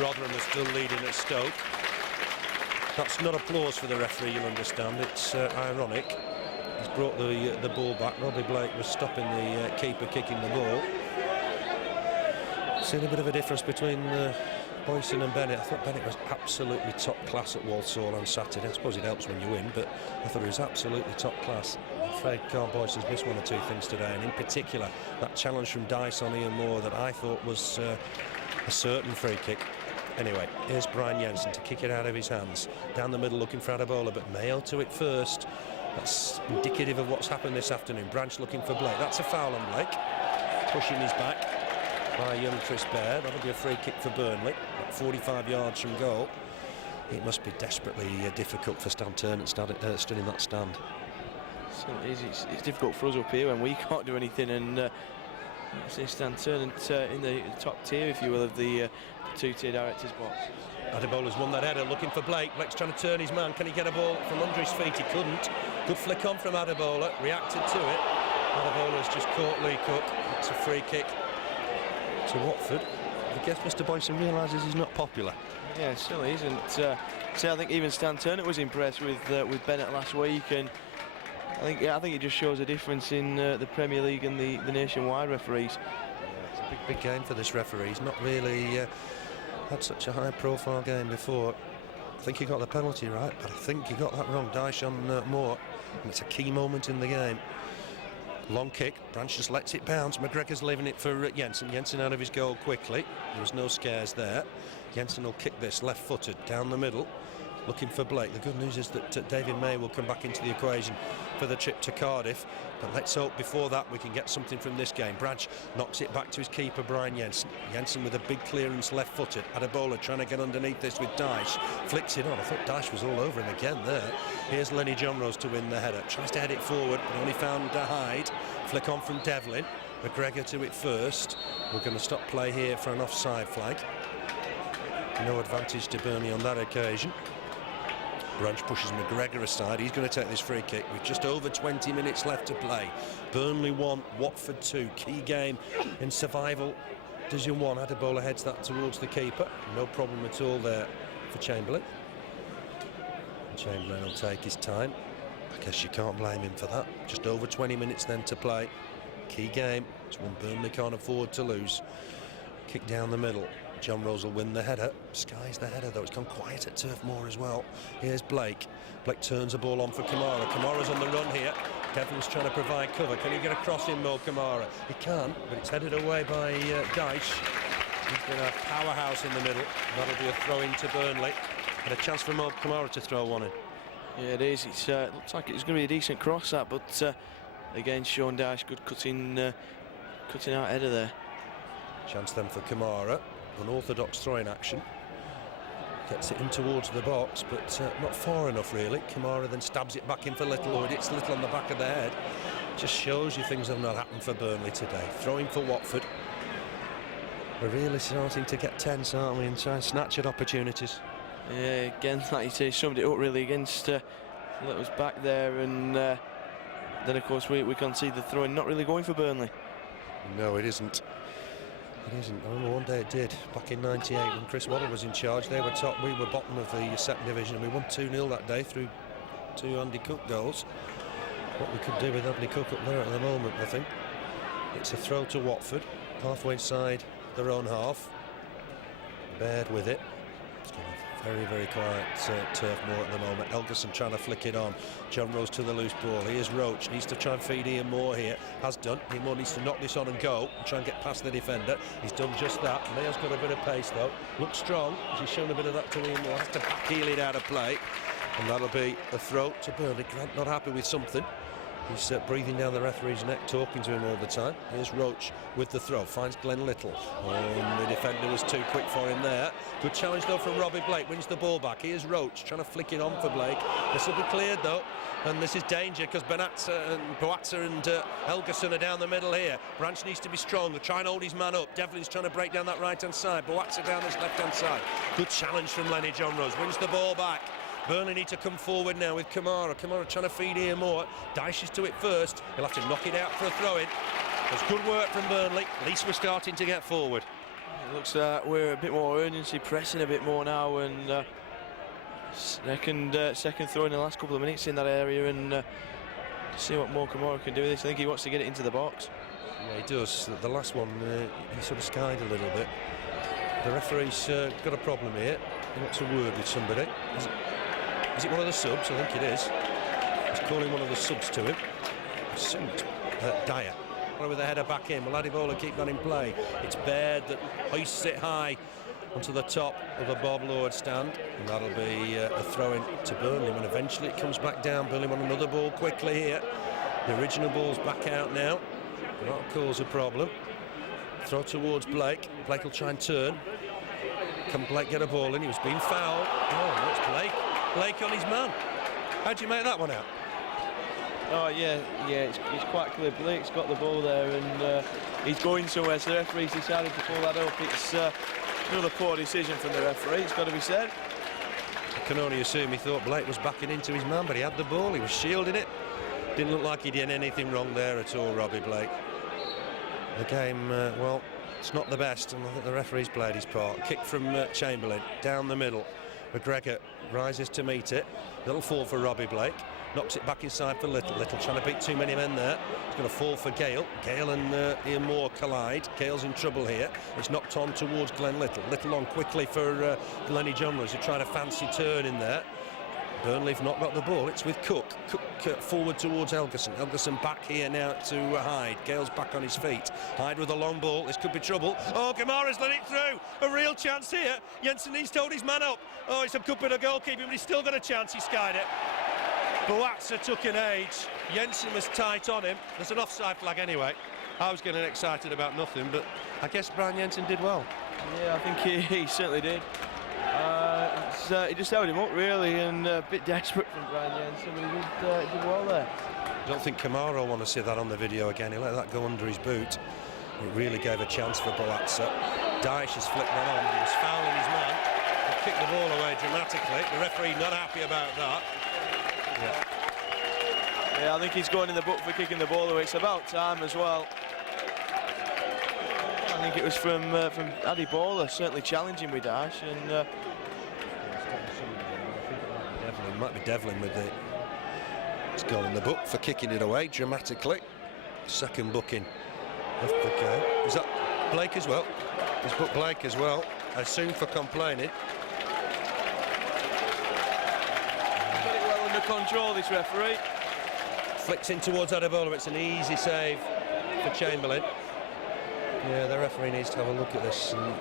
Rotherham are still leading at Stoke. That's not applause for the referee, you'll understand. It's ironic. He's brought the ball back. Robbie Blake was stopping the keeper kicking the ball. Seen a bit of a difference between Boyeson and Bennett. I thought Bennett was absolutely top class at Walsall on Saturday. I suppose it helps when you win, but I thought he was absolutely top class. I'm afraid Carl Boyson's missed one or two things today, and in particular that challenge from Dyche on Ian Moore that I thought was a certain free kick. Anyway, here's Brian Jensen to kick it out of his hands. Down the middle looking for Adebola, but Mayo to it first. That's indicative of what's happened this afternoon. Branch looking for Blake. That's a foul on Blake. Pushing his back by young Chris Baird. That'll be a free kick for Burnley. 45 yards from goal. It must be desperately difficult for Stan Ternent stood in that stand. So it's difficult for us up here when we can't do anything, and see Stan Ternent in the top tier, if you will, of the two-tier director's box. Adebola's won that header, looking for Blake. Blake's trying to turn his man. Can he get a ball from under his feet? He couldn't. Good flick on from Adebola. Reacted to it. Adebola's just caught Lee Cook. It's a free kick to Watford. I guess Mr. Boyeson realises he's not popular. Yeah, still isn't. See, I think even Stan Ternent was impressed with Bennett last week, and I think it just shows a difference in the Premier League and the nationwide referees. Yeah, it's a big game for this referee. He's not really had such a high-profile game before. I think he got the penalty right, but I think he got that wrong. Dyche on Moore, and it's a key moment in the game. Long kick, Branch just lets it bounce. McGregor's leaving it for Jensen. Jensen out of his goal quickly. There was no scares there. Jensen will kick this left-footed down the middle, looking for Blake. The good news is that David May will come back into the equation for the trip to Cardiff. But let's hope before that we can get something from this game. Branch knocks it back to his keeper, Brian Jensen. Jensen with a big clearance left-footed. Adebola trying to get underneath this with Dyche. Flicks it on. I thought Dyche was all over him again there. Here's Lenny John Rose to win the header. Tries to head it forward, but only found Hyde. Flick on from Devlin. McGregor to it first. We're going to stop play here for an offside flag. No advantage to Burnley on that occasion. Branch pushes McGregor aside. He's going to take this free kick with just over 20 minutes left to play. Burnley 1, Watford 2. Key game in survival. Division 1. Adebola heads that towards the keeper. No problem at all there for Chamberlain. And Chamberlain will take his time. I guess you can't blame him for that. Just over 20 minutes then to play. Key game. It's one Burnley can't afford to lose. Kick down the middle. John Rose will win the header. Skies the header though. It's gone quiet at Turf Moor as well. Here's Blake. Blake turns the ball on for Camara. Camara's on the run here. Devlin's trying to provide cover. Can he get a cross in, Mo Camara? He can, but it's headed away by Dyche. He's been a powerhouse in the middle. That'll be a throw in to Burnley. And a chance for Mo Camara to throw one in. Yeah, it is. It looks like it's going to be a decent cross, that, but again, Sean Dyche, good cutting out header there. Chance then for Camara. Unorthodox throwing action. Gets it in towards the box, but not far enough really. Camara then stabs it back in for Little, who hits Little on the back of the head. Just shows you things have not happened for Burnley today. Throwing for Watford. We're really starting to get tense, aren't we, and try and snatch at opportunities. Yeah, again, like you say, summed it up really against Little's back there, and then of course we can see the throwing not really going for Burnley. No, it isn't. It isn't. I remember one day it did, back in '98 when Chris Waddle was in charge. They were top, we were bottom of the second division, and we won 2-0 that day through 2 Andy Cook goals. What we could do with Andy Cook up there at the moment, I think. It's a throw to Watford, halfway inside their own half. Baird with it. It's going very, very quiet Turf Moor at the moment. Helguson trying to flick it on. John Rose to the loose ball. Here's Roche. Needs to try and feed Ian Moore here. Has done. Ian Moore needs to knock this on and go and try and get past the defender. He's done just that. Mayer's got a bit of pace though. Looks strong. He's shown a bit of that to Ian Moore. Has to backheel it out of play. And that'll be a throw to Burnley. Grant not happy with something. He's breathing down the referee's neck, talking to him all the time. Here's Roche with the throw, finds Glen Little. The defender was too quick for him there. Good challenge though from Robbie. Blake wins the ball back. Here's Roche trying to flick it on for Blake. This will be cleared though, and this is danger because Boatza and Helguson are down the middle here. Branch needs to be strong. They're trying to hold his man up. Devlin's trying to break down that right-hand side. Boatza down this left-hand side. Good challenge from Lenny John Rose. Wins the ball back. Burnley need to come forward now with Camara. Camara trying to feed Ian Moore. Dyche is to it first. He'll have to knock it out for a throw-in. There's good work from Burnley. At least we're starting to get forward. It looks like we're a bit more urgency, pressing a bit more now, and second throw in the last couple of minutes in that area, and see what more Camara can do with this. I think he wants to get it into the box. Yeah, he does. The last one, he sort of skied a little bit. The referee's got a problem here. He wants a word with somebody. Is it one of the subs? I think it is. He's calling one of the subs to him. Dyer. With the header back in. Will Adebola keep that in play? It's Baird that hoists it high onto the top of the Bob Lord stand. And that'll be a throw-in to Burnley. And eventually it comes back down. Burnley want another ball quickly here. The original ball's back out now. That'll cause a problem. Throw towards Blake. Blake will try and turn. Can Blake get a ball in? He was being fouled. Oh, that's Blake. Blake on his man. How do you make that one out? Oh yeah, it's quite clear. Blake's got the ball there, and he's going somewhere. So the referee's decided to pull that up. It's another poor decision from the referee. It's got to be said. I can only assume he thought Blake was backing into his man, but he had the ball. He was shielding it. Didn't look like he did anything wrong there at all, Robbie Blake. The game, well, it's not the best, and I think the referee's played his part. Kick from Chamberlain down the middle. McGregor rises to meet it. Little fall for Robbie Blake. Knocks it back inside for Little. Little trying to beat too many men there. It's going to fall for Gale. Gale and Ian Moore collide. Gale's in trouble here. It's knocked on towards Glen Little. Little on quickly for Lenny John Rose, who tried a fancy turn in there. Burnley have not got the ball. It's with Cook. Cook forward towards Helguson. Helguson back here now to Hyde. Gale's back on his feet. Hyde with a long ball. This could be trouble. Oh, Camara's let it through. A real chance here. Jensen needs to hold his man up. Oh, it's a good bit of goalkeeping, but he's still got a chance. He skied it. Boatsa took an age. Jensen was tight on him. There's an offside flag anyway. I was getting excited about nothing, but I guess Brian Jensen did well. Yeah, I think he certainly did. He just held him up really, and a bit desperate from Brian Jensen, but he did well there. I don't think Camara will want to see that on the video again. He let that go under his boot. It really gave a chance for Boatsa. Dyche has flicked that on. He was fouling his man. He kicked the ball away dramatically. The referee not happy about that. Yeah, I think he's going in the book for kicking the ball away. It's about time as well. I think it was from Adebola, certainly challenging with Dyche, and it might be Devlin with the. It's gone in the book for kicking it away dramatically. Second booking of the game. Is that Blake as well? He's booked Blake as well. I assume for complaining. Got it well under control, this referee. Flicks in towards Adebola. It's an easy save for Chamberlain. Yeah, the referee needs to have a look at this. And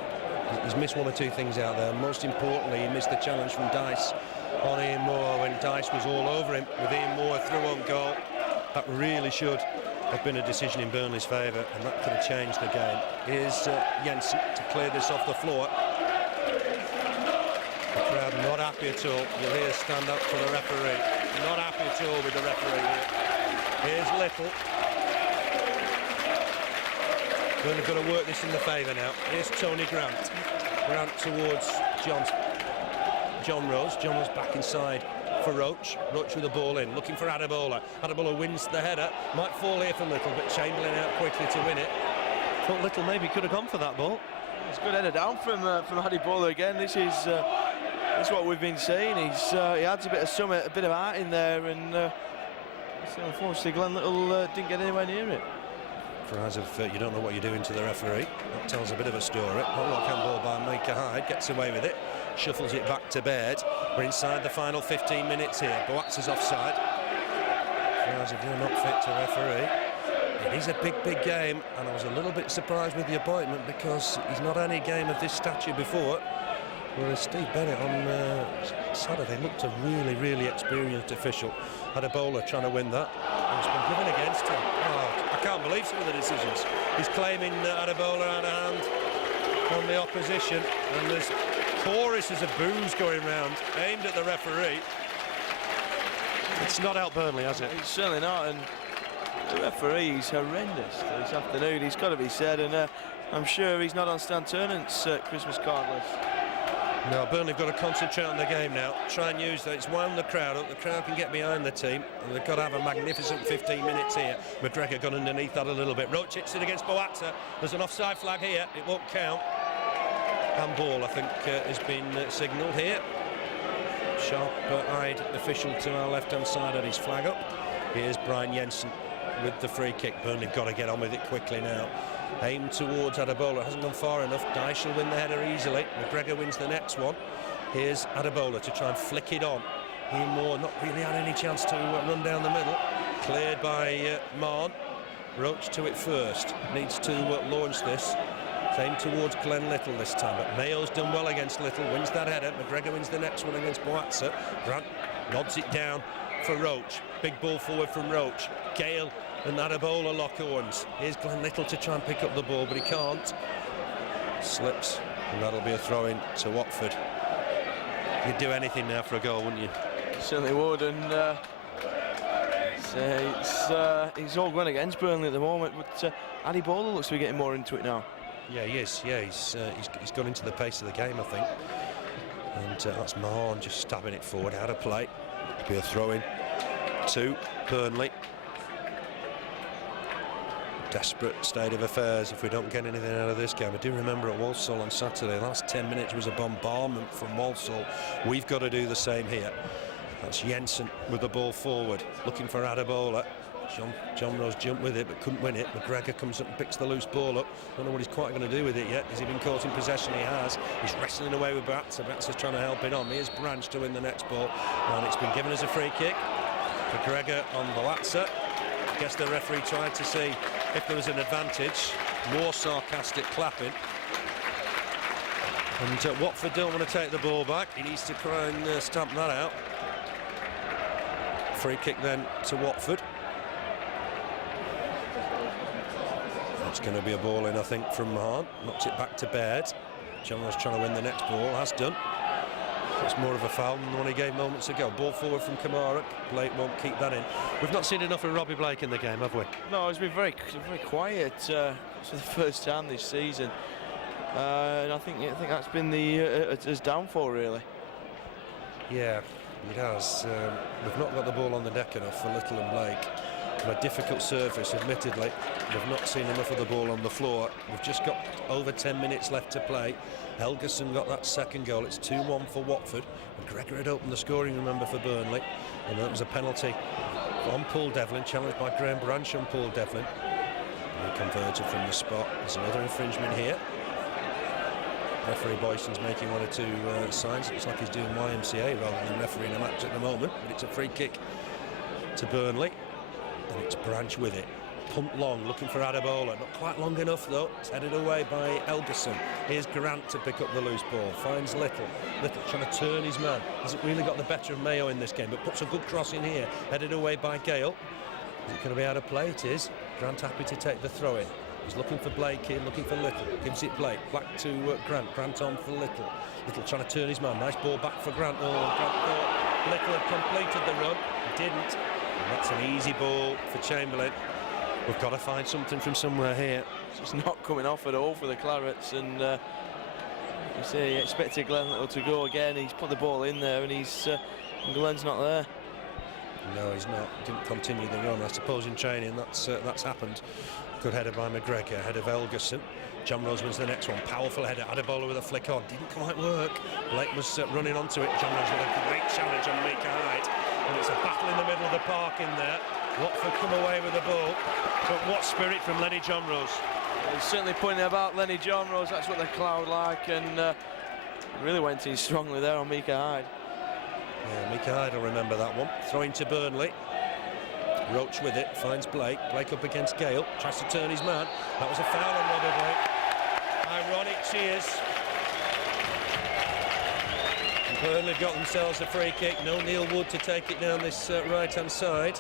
he's missed one or two things out there. Most importantly, he missed the challenge from Dyche on Ian Moore when Dyche was all over him with Ian Moore through on goal. That really should have been a decision in Burnley's favour, and that could have changed the game. Here's Jensen to clear this off the floor. The crowd not happy at all. You'll hear stand up for the referee. Not happy at all with the referee here. Here's Little. Burnley got to work this in the favour now. Here's Tony Grant. Grant towards John Rose. John was back inside for Roche. Roche with the ball in, looking for Adebola. Adebola wins the header. Might fall here for Little, but Chamberlain out quickly to win it. Thought Little maybe could have gone for that ball. It's a good header down from Adebola again. This is what we've been saying. He adds a bit of art in there, and unfortunately Glen Little didn't get anywhere near it. For eyes of you don't know what you're doing to the referee. That tells a bit of a story. Not handball by Micah Hyde, gets away with it, shuffles it back to Baird. We're inside the final 15 minutes here. Boatsa's offside. For eyes of you're not fit to referee. It is a big game, and I was a little bit surprised with the appointment because he's not had any game of this stature before. Whereas Steve Bennett on Saturday looked a really experienced official. Adebola trying to win that. It's been given against him. Oh, I can't believe some of the decisions. He's claiming Adebola out of hand on the opposition, and there's choruses of boos going round aimed at the referee. It's not out Burnley, has it? It's certainly not, and the referee's horrendous this afternoon. He's got to be said, and I'm sure he's not on Stan Ternent's Christmas card list. No, Burnley have got to concentrate on the game now. Try and use that. It's wound the crowd up. The crowd can get behind the team. And they've got to have a magnificent 15 minutes here. McGregor got underneath that a little bit. Roche hits it against Boatsa. There's an offside flag here. It won't count. Handball, I think, has been signalled here. Sharp-eyed official to our left-hand side at his flag up. Here's Brian Jensen with the free kick. Burnley have got to get on with it quickly now. Aim towards Adebola, hasn't gone far enough. Dyche will win the header easily. McGregor wins the next one. Here's Adebola to try and flick it on. Ian Moore not really had any chance to run down the middle. Cleared by Marn. Roche to it first. Needs to launch this. Aim towards Glen Little this time, but Mayo's done well against Little. Wins that header. McGregor wins the next one against Boatsa. Grant nods it down for Roche. Big ball forward from Roche. Gale and Adebola lock horns. Here's Glen Little to try and pick up the ball, but he can't. Slips, and that'll be a throw-in to Watford. You'd do anything now for a goal, wouldn't you? Certainly would, and it's all going against Burnley at the moment, but Adebola looks to be getting more into it now. Yeah, he is. Yeah, he's got into the pace of the game, I think. And that's Mahon just stabbing it forward, out of play. It'll be a throw-in to Burnley. Desperate state of affairs if we don't get anything out of this game. I do remember at Walsall on Saturday, the last 10 minutes was a bombardment from Walsall. We've got to do the same here. That's Jensen with the ball forward, looking for Adebola. John Roche jumped with it but couldn't win it. McGregor comes up and picks the loose ball up. Don't know what he's quite going to do with it yet. Has he been caught in possession? He has. He's wrestling away with Batsa. Batsa's trying to help it on. Here's Branch to win the next ball, and it's been given as a free kick. McGregor on Batsa. I guess the referee tried to see if there was an advantage. More sarcastic clapping. And Watford don't want to take the ball back. He needs to try and stamp that out. Free kick then to Watford. It's going to be a ball in, I think, from Mahan. Knocks it back to Baird. John was trying to win the next ball, has done. It's more of a foul than the one he gave moments ago. Ball forward from Camara. Blake won't keep that in. We've not seen enough of Robbie Blake in the game, have we? No, it's been very quiet for the first time this season. And I think that's been his downfall, really. Yeah, it has. We've not got the ball on the deck enough for Little and Blake. On a difficult surface, admittedly. We've not seen enough of the ball on the floor. We've just got over 10 minutes left to play. Helguson got that second goal. It's 2-1 for Watford. McGregor had opened the scoring, remember, for Burnley. And that was a penalty on Paul Devlin, challenged by Graham Branch on Paul Devlin. And he converted from the spot. There's another infringement here. Referee Boyson's making one or two signs. It looks like he's doing YMCA rather than refereeing a match at the moment. But it's a free kick to Burnley. And it's Branch with it. Punt long, looking for Adebola. Not quite long enough, though. It's headed away by Helguson. Here's Grant to pick up the loose ball. Finds Little. Little trying to turn his man. Hasn't really got the better of Mayo in this game, but puts a good cross in here. Headed away by Gale. Is it going to be out of play? It is. Grant happy to take the throw in. He's looking for Blake here, looking for Little. Gives it Blake. Back to Grant. Grant on for Little. Little trying to turn his man. Nice ball back for Grant. Oh, Grant thought Little had completed the run. He didn't. And that's an easy ball for Chamberlain. We've got to find something from somewhere here. It's not coming off at all for the Clarets, and you see, he expected Glen Little to go again. He's put the ball in there, and and Glen's not there. No, he's not. He didn't continue the run. I suppose in training that's happened. Good header by McGregor, ahead of Helguson. John Rose wins the next one. Powerful header. Adebola with a flick on. Didn't quite work. Blake was running onto it. John Rose with a great challenge on Mika Hyde. And it's a battle in the middle of the park in there. Watford come away with the ball. But what spirit from Lenny John Rose. He's certainly putting about Lenny John Rose. That's what the crowd like. And really went in strongly there on Mika Hyde. Yeah, Mika Hyde will remember that one. Throwing to Burnley. Roche with it, finds Blake. Blake up against Gale, tries to turn his man. That was a foul on Robbie Blake. Ironic cheers. And Burnley got themselves a free kick. No Neil Wood to take it down this right-hand side.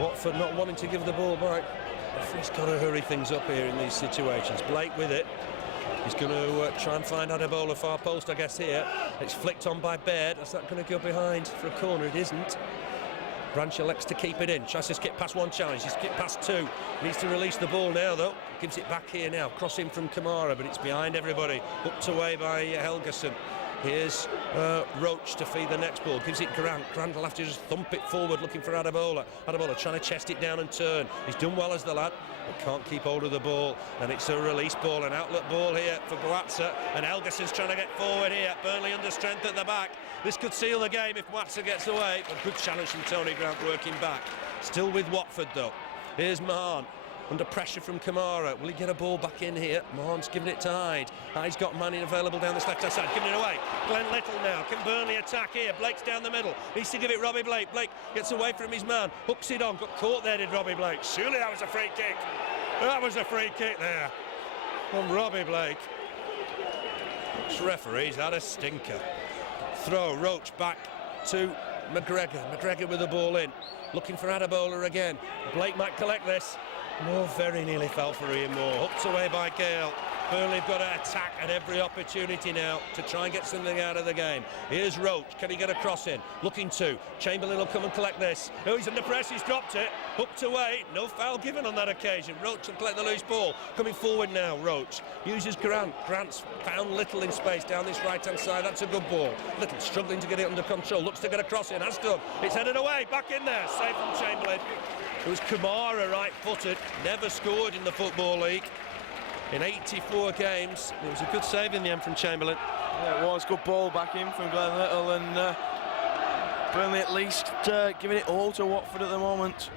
Watford not wanting to give the ball back. He's got to hurry things up here in these situations. Blake with it. He's going to try and find Adebola far post, I guess, here. It's flicked on by Baird. Is that going to go behind for a corner? It isn't. Branch elects to keep it in. Tries to skip past one challenge. He's skipped past two. Needs to release the ball now, though. Gives it back here now. Crossing from Camara, but it's behind everybody. Hooked away by Helguson. Here's Roche to feed the next ball. Gives it Grant. Grant will have to just thump it forward, looking for Adebola. Adebola trying to chest it down and turn. He's done well as the lad, but can't keep hold of the ball. And it's a release ball, an outlet ball here for Boatsa. And Helguson's trying to get forward here. Burnley under strength at the back. This could seal the game if Boatsa gets away. But good challenge from Tony Grant working back. Still with Watford, though. Here's Mahan. Under pressure from Camara. Will he get a ball back in here? Mahan's giving it to Hyde. Hyde's got Manning available down this left-hand side. Giving it away. Glen Little now. Can Burnley attack here? Blake's down the middle. Needs to give it Robbie Blake. Blake gets away from his man. Hooks it on. Got caught there, did Robbie Blake. Surely that was a free kick. That was a free kick there from Robbie Blake. This referee's had a stinker. Throw. Roche back to McGregor. McGregor with the ball in. Looking for Adebola again. Blake might collect this. Moore very nearly fell for Ian Moore. Hooked away by Gale. Burnley have got to attack at every opportunity now to try and get something out of the game. Here's Roche. Can he get a cross in? Looking to. Chamberlain will come and collect this. Oh, he's under press. He's dropped it. Hooked away. No foul given on that occasion. Roche will collect the loose ball. Coming forward now, Roche. Uses Grant. Grant's found Little in space down this right-hand side. That's a good ball. Little struggling to get it under control. Looks to get a cross in. Has done. It's headed away. Back in there. Save from Chamberlain. It was Camara, right-footed. Never scored in the Football League. In 84 games, it was a good save in the end from Chamberlain. Yeah, it was good ball back in from Glen Little, and Burnley at least giving it all to Watford at the moment.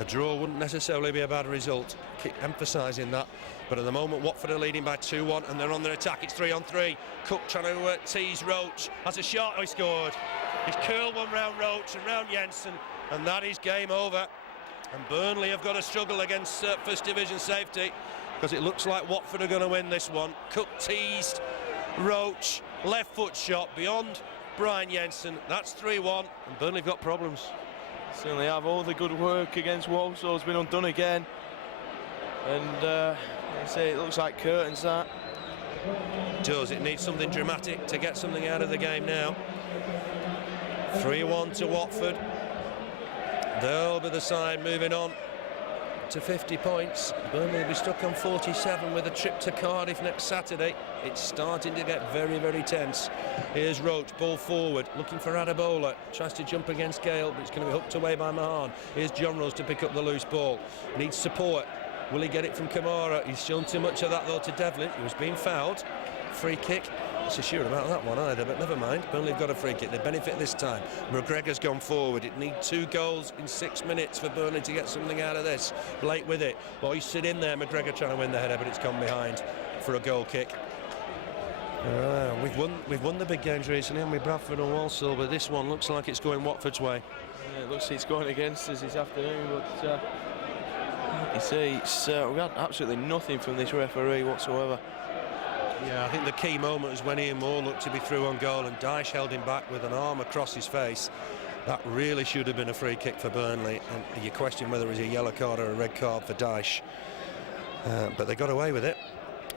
A draw wouldn't necessarily be a bad result. Keep emphasising that. But at the moment, Watford are leading by 2-1, and they're on their attack. It's 3-on-3. Cook trying to tease Roche. Has a shot. Oh, he scored. He's curled one round Roche and round Jensen, and that is game over. And Burnley have got to struggle against First Division safety, because it looks like Watford are going to win this one. Cook teased Roche, left foot shot beyond Brian Jensen. That's 3-1, and Burnley have got problems. Certainly have. All the good work against Walsall has been undone again. And I say it looks like curtains, that. Does. It needs something dramatic to get something out of the game now. 3-1 to Watford. They'll be the side moving on to 50 points. Burnley will be stuck on 47 with a trip to Cardiff next Saturday. It's starting to get very, very tense. Here's Roche, ball forward, looking for Adebola. Tries to jump against Gale, but it's going to be hooked away by Mahan. Here's John Rose to pick up the loose ball. Needs support. Will he get it from Camara? He's shown too much of that, though, to Devlin. He was being fouled. Free kick. Not so sure about that one either, but never mind. Burnley have got a free kick. They benefit this time. McGregor's gone forward. It needs 2 goals in 6 minutes for Burnley to get something out of this. Blake with it. Boy, sit in there. McGregor trying to win the header, but it's come behind for a goal kick. We've won the big games recently, haven't we? Bradford and Walsall, but this one looks like it's going Watford's way. Yeah, it looks like it's going against us this afternoon, but you see, we got absolutely nothing from this referee whatsoever. Yeah, I think the key moment was when Ian Moore looked to be through on goal and Dyche held him back with an arm across his face. That really should have been a free kick for Burnley, and you question whether it was a yellow card or a red card for Dyche. But they got away with it.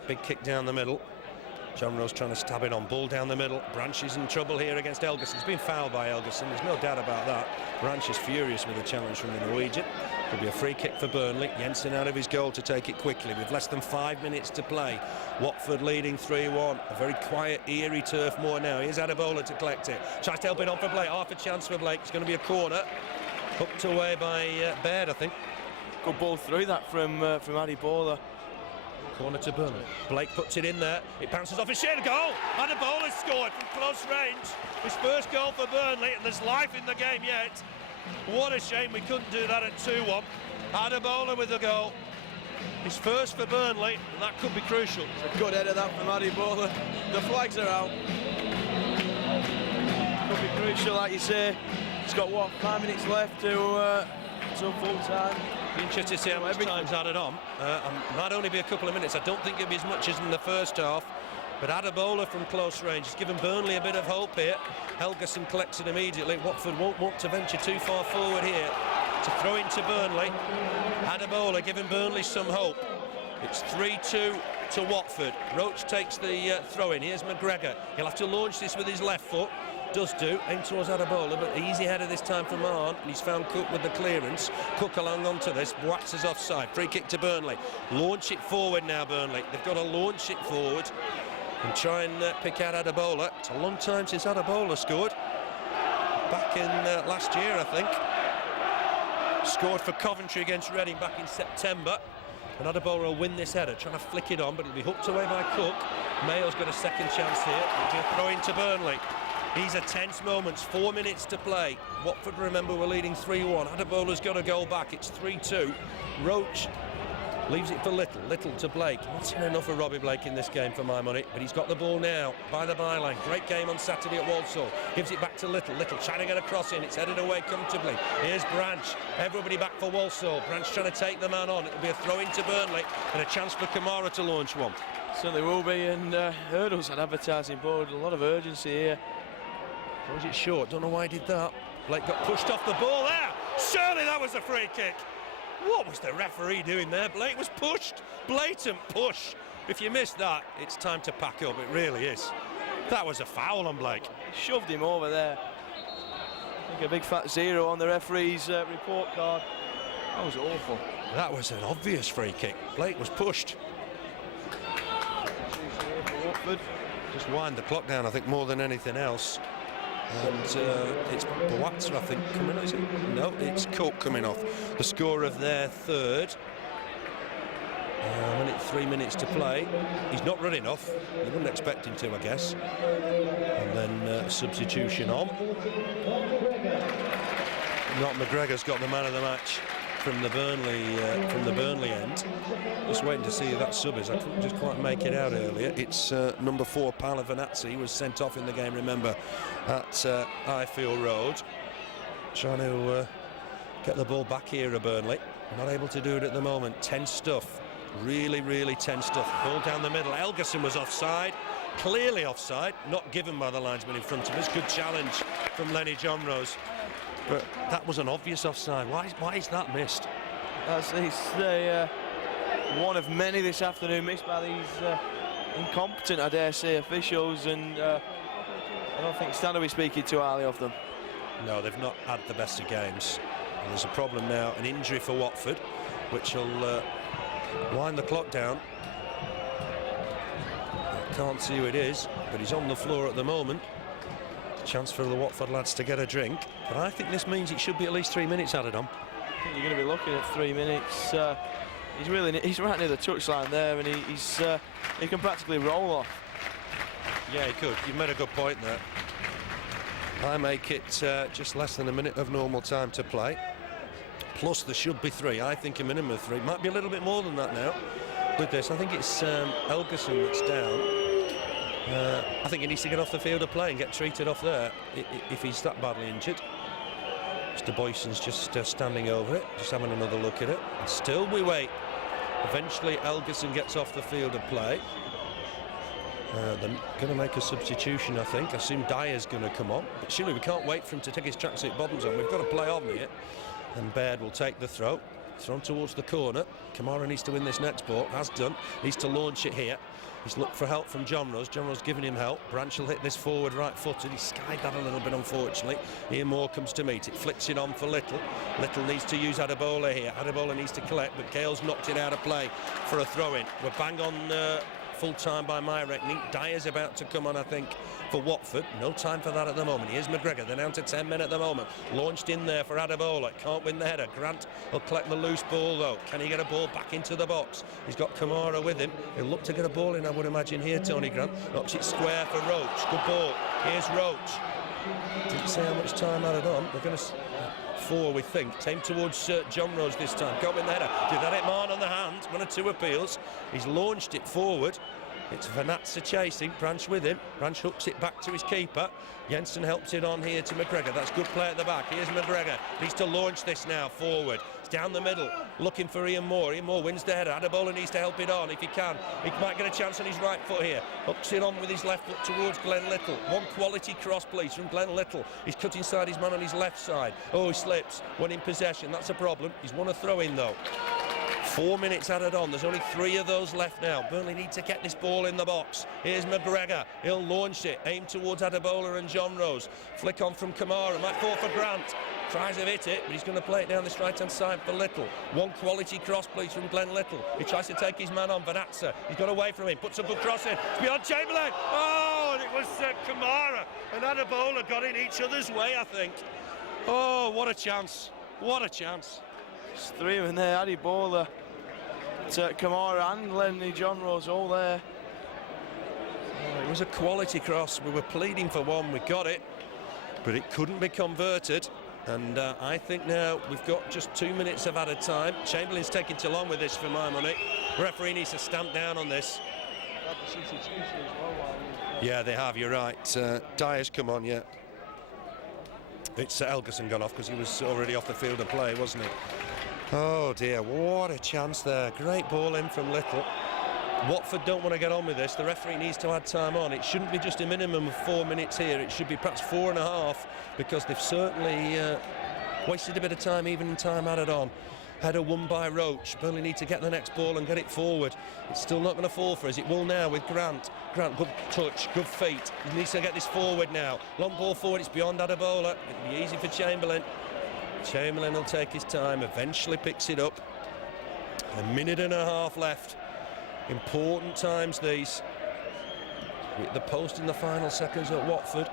Big kick down the middle. John Rose trying to stab it on, ball down the middle. Branch is in trouble here against Helguson. He's been fouled by Helguson, there's no doubt about that. Branch is furious with the challenge from the Norwegian. Could be a free kick for Burnley. Jensen out of his goal to take it quickly with less than 5 minutes to play. Watford leading 3-1. A very quiet, eerie Turf Moor now. Here's Adebola to collect it. Tries to help it on for Blake. Half a chance for Blake. It's going to be a corner. Hooked away by Baird, I think. Good ball through that from Adebola. Corner to Burnley. Blake puts it in there. It bounces off his shin. Goal! Adebola scored from close range. His first goal for Burnley, and there's life in the game yet. What a shame we couldn't do that at 2-1. Adebola with the goal. His first for Burnley, and that could be crucial. It's a good header that from Adebola. The flags are out. Could be crucial, like you say. He's got, what, 5 minutes left to full time. Be interested to see how much time's added on. Might only be a couple of minutes. I don't think it'll be as much as in the first half. But Adebola from close range has given Burnley a bit of hope here. Helguson collects it immediately. Watford won't want to venture too far forward here to throw into Burnley. Adebola giving Burnley some hope. It's 3-2 to Watford. Roche takes the throw in. Here's McGregor. He'll have to launch this with his left foot. Does do, aim towards Adebola, but easy header this time from Mahan, and he's found Cook with the clearance. Cook along onto this, waxes offside. Free kick to Burnley. Launch it forward now, Burnley. They've got to launch it forward and try and pick out Adebola. It's a long time since Adebola scored. Back in last year, I think. Scored for Coventry against Reading back in September. And Adebola will win this header, trying to flick it on, but it'll be hooked away by Cook. Mayo's got a second chance here. It'll be a throw in to Burnley. These are tense moments, 4 minutes to play. Watford, remember, we're leading 3-1. Adebola's got a goal back, it's 3-2. Roche leaves it for Little to Blake. Not seen enough of Robbie Blake in this game for my money, but he's got the ball now by the byline. Great game on Saturday at Walsall. Gives it back to Little trying to get a cross in. It's headed away comfortably. Here's Branch. Everybody back for Walsall. Branch trying to take the man on. It'll be a throw into Burnley and a chance for Camara to launch one. Certainly will be, and Hurdle's an advertising board. A lot of urgency here. Was it short? Don't know why he did that. Blake got pushed off the ball there. Surely that was a free kick. What was the referee doing there? Blake was pushed. Blatant push. If you missed that, it's time to pack up. It really is. That was a foul on Blake. Shoved him over there. I think a big fat 0 on the referee's report card. That was awful. That was an obvious free kick. Blake was pushed. Just wind the clock down, I think, more than anything else. And it's Boatza, I think, coming off. Is it? No, it's Cook coming off. The score of their third. 3 minutes to play. He's not running off. You wouldn't expect him to, I guess. And then substitution on. Not McGregor's got the man of the match. from the Burnley end. Just waiting to see who that sub is. I couldn't just quite make it out earlier. It's number 4, Paul Devlin. He was sent off in the game, remember, at Highfield Road. Trying to get the ball back here at Burnley. Not able to do it at the moment. Tense stuff. Really, really tense stuff. Ball down the middle. Helguson was offside. Clearly offside. Not given by the linesman in front of us. Good challenge from Lenny Jonrose. But that was an obvious offside. Why is that missed? It's one of many this afternoon missed by these incompetent, I dare say, officials, and I don't think Stan will be speaking too highly of them. No, they've not had the best of games. And there's a problem now, an injury for Watford, which will wind the clock down. I can't see who it is, but he's on the floor at the moment. Chance for the Watford lads to get a drink, but I think this means it should be at least 3 minutes added on. I think you're going to be looking at 3 minutes. He's right near the touchline there, and he can practically roll off. Yeah, he could. You've made a good point there. I make it just less than a minute of normal time to play. Plus there should be 3. I think a minimum of 3. Might be a little bit more than that now with this. I think it's Helguson that's down. I think he needs to get off the field of play and get treated off there if he's that badly injured. Mr. Boyson's just standing over it, just having another look at it. And still we wait. Eventually Helguson gets off the field of play. They're going to make a substitution, I think. I assume Dyer's going to come on. But surely we can't wait for him to take his tracksuit bottoms on. We've got to play on here. And Baird will take the throw. Thrown towards the corner. Camara needs to win this next ball. Has done. Needs to launch it here. He's looked for help from Jonrose. Jonrose giving him help. Branch will hit this forward right-footed. He skied that a little bit, unfortunately. Ian Moore comes to meet it. Flicks it on for Little. Little needs to use Adebola here. Adebola needs to collect, but Gale's knocked it out of play for a throw-in. We're bang on full time by my reckoning. Dyer's about to come on, I think, for Watford. No time for that at the moment. Here's McGregor. They're down to 10 men at the moment. Launched in there for Adebola. Can't win the header. Grant will collect the loose ball, though. Can he get a ball back into the box? He's got Camara with him. He'll look to get a ball in, I would imagine, here, Tony Grant. Knocks it square for Roche. Good ball. Here's Roche. Didn't say how much time added on. We're going to... 4, we think. Tame towards Jonrose this time. Can't win the header. Did that hit Marn on the hand? 1 or 2 appeals. He's launched it forward. It's Venatza chasing. Branch with him. Branch hooks it back to his keeper. Jensen helps it on here to McGregor. That's good play at the back. Here's McGregor. Needs to launch this now forward. It's down the middle. Looking for Ian Moore. Ian Moore wins the header. Adebola needs to help it on if he can. He might get a chance on his right foot here. Hooks it on with his left foot towards Glen Little. One quality cross, please, from Glen Little. He's cut inside his man on his left side. Oh, he slips. When in possession. That's a problem. He's won a throw-in, though. 4 minutes added on. There's only 3 of those left now. Burnley need to get this ball in the box. Here's McGregor. He'll launch it. Aim towards Adebola and Jonrose. Flick on from Camara. Might fall for Grant. Tries to hit it, but he's going to play it down this right-hand side for Little. One quality cross, please, from Glen Little. He tries to take his man on, Venatza. He's got away from him. Puts a good cross in. It's beyond Chamberlain. Oh, and it was Camara and Adebola got in each other's way, I think. Oh, what a chance. What a chance. There's 3 of them there. Adebola, Camara and Lenny Jonrose all there. Oh, it was a quality cross. We were pleading for one. We got it, but it couldn't be converted. And I think now we've got just 2 minutes of added time. Chamberlain's taking too long with this for my money. Referee needs to stamp down on this. Yeah, they have, you're right. Dyer's come on, yeah. It's Helguson gone off because he was already off the field of play, wasn't he? Oh dear, what a chance there. Great ball in from Little. Watford don't want to get on with this. The referee needs to add time on. It shouldn't be just a minimum of 4 minutes here. It should be perhaps 4.5, because they've certainly wasted a bit of time, even in time added on. Header won by Roche. Burnley need to get the next ball and get it forward. It's still not going to fall for us. It will now with Grant. Grant, good touch, good feet. He needs to get this forward now. Long ball forward, it's beyond Adebola. It'll be easy for Chamberlain. Chamberlain will take his time, eventually picks it up. 1.5 minutes left. Important times these. With the post in the final seconds at Watford.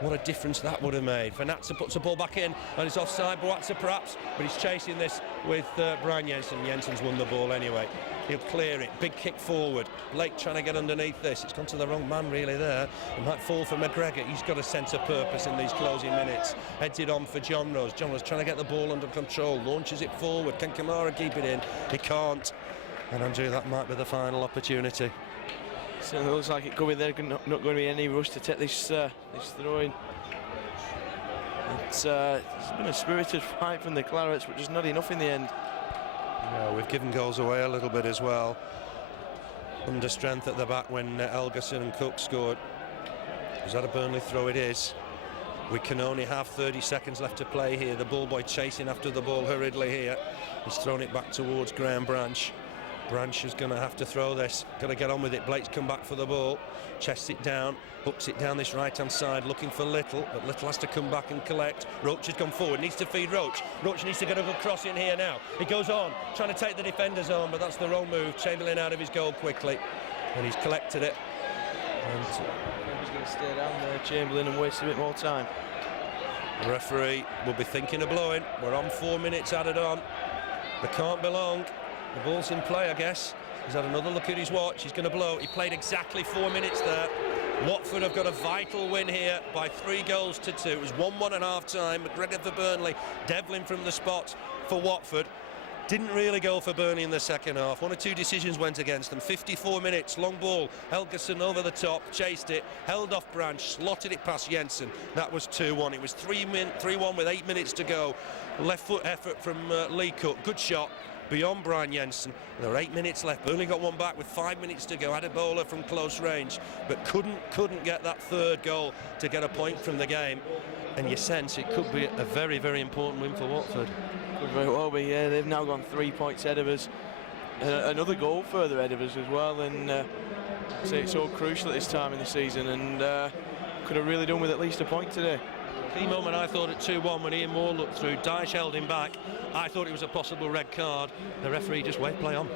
What a difference that would have made. Venatza puts the ball back in and it's offside. Boatza perhaps, but he's chasing this. with Brian Jensen. Jensen's won the ball anyway. He'll clear it. Big kick forward. Blake trying to get underneath this. It's gone to the wrong man really there. It might fall for McGregor. He's got a sense of purpose in these closing minutes. Heads it on for John Rose. John Rose trying to get the ball under control. Launches it forward. Can Camara keep it in? He can't. And Andrew, that might be the final opportunity. So it looks like it could be there. Not going to be any rush to take this throw-in. It's been a spirited fight from the Clarets, but just not enough in the end. Yeah, we've given goals away a little bit as well. Under strength at the back when Helguson and Cook scored. Is that a Burnley throw? It is. We can only have 30 seconds left to play here. The ball boy chasing after the ball hurriedly here. He's thrown it back towards Graham Branch. Branch is going to have to throw this. Got to get on with it. Blake's come back for the ball. Chests it down. Hooks it down this right-hand side, looking for Little. But Little has to come back and collect. Roche has gone forward. Needs to feed Roche. Roche needs to get a good cross in here now. He goes on, trying to take the defenders on, but that's the wrong move. Chamberlain out of his goal quickly. And he's collected it. And he's going to stay down there, Chamberlain, and waste a bit more time. The referee will be thinking of blowing. We're on 4 minutes added on. They can't be long. The ball's in play, I guess. He's had another look at his watch. He's going to blow. He played exactly 4 minutes there. Watford have got a vital win here by 3 goals to 2. It was 1-1 at half-time. McGregor for Burnley. Devlin from the spot for Watford. Didn't really go for Burnley in the second half. 1 or 2 decisions went against them. 54 minutes, long ball. Helguson over the top, chased it, held off Branch, slotted it past Jensen. That was 2-1. It was 3-1 with 8 minutes to go. Left foot effort from Lee Cook. Good shot. Beyond Brian Jensen. There are 8 minutes left. Burnley got one back with 5 minutes to go. Adebola from close range, but couldn't get that third goal to get a point from the game. And you sense it could be a very, very important win for Watford. Could very well be. Yeah, they've now gone 3 points ahead of us. Another goal further ahead of us as well. And it's so crucial at this time in the season. And could have really done with at least a point today. Key moment I thought at 2-1 when Ian Moore looked through. Dyche held him back. I thought it was a possible red card. The referee just waved play on.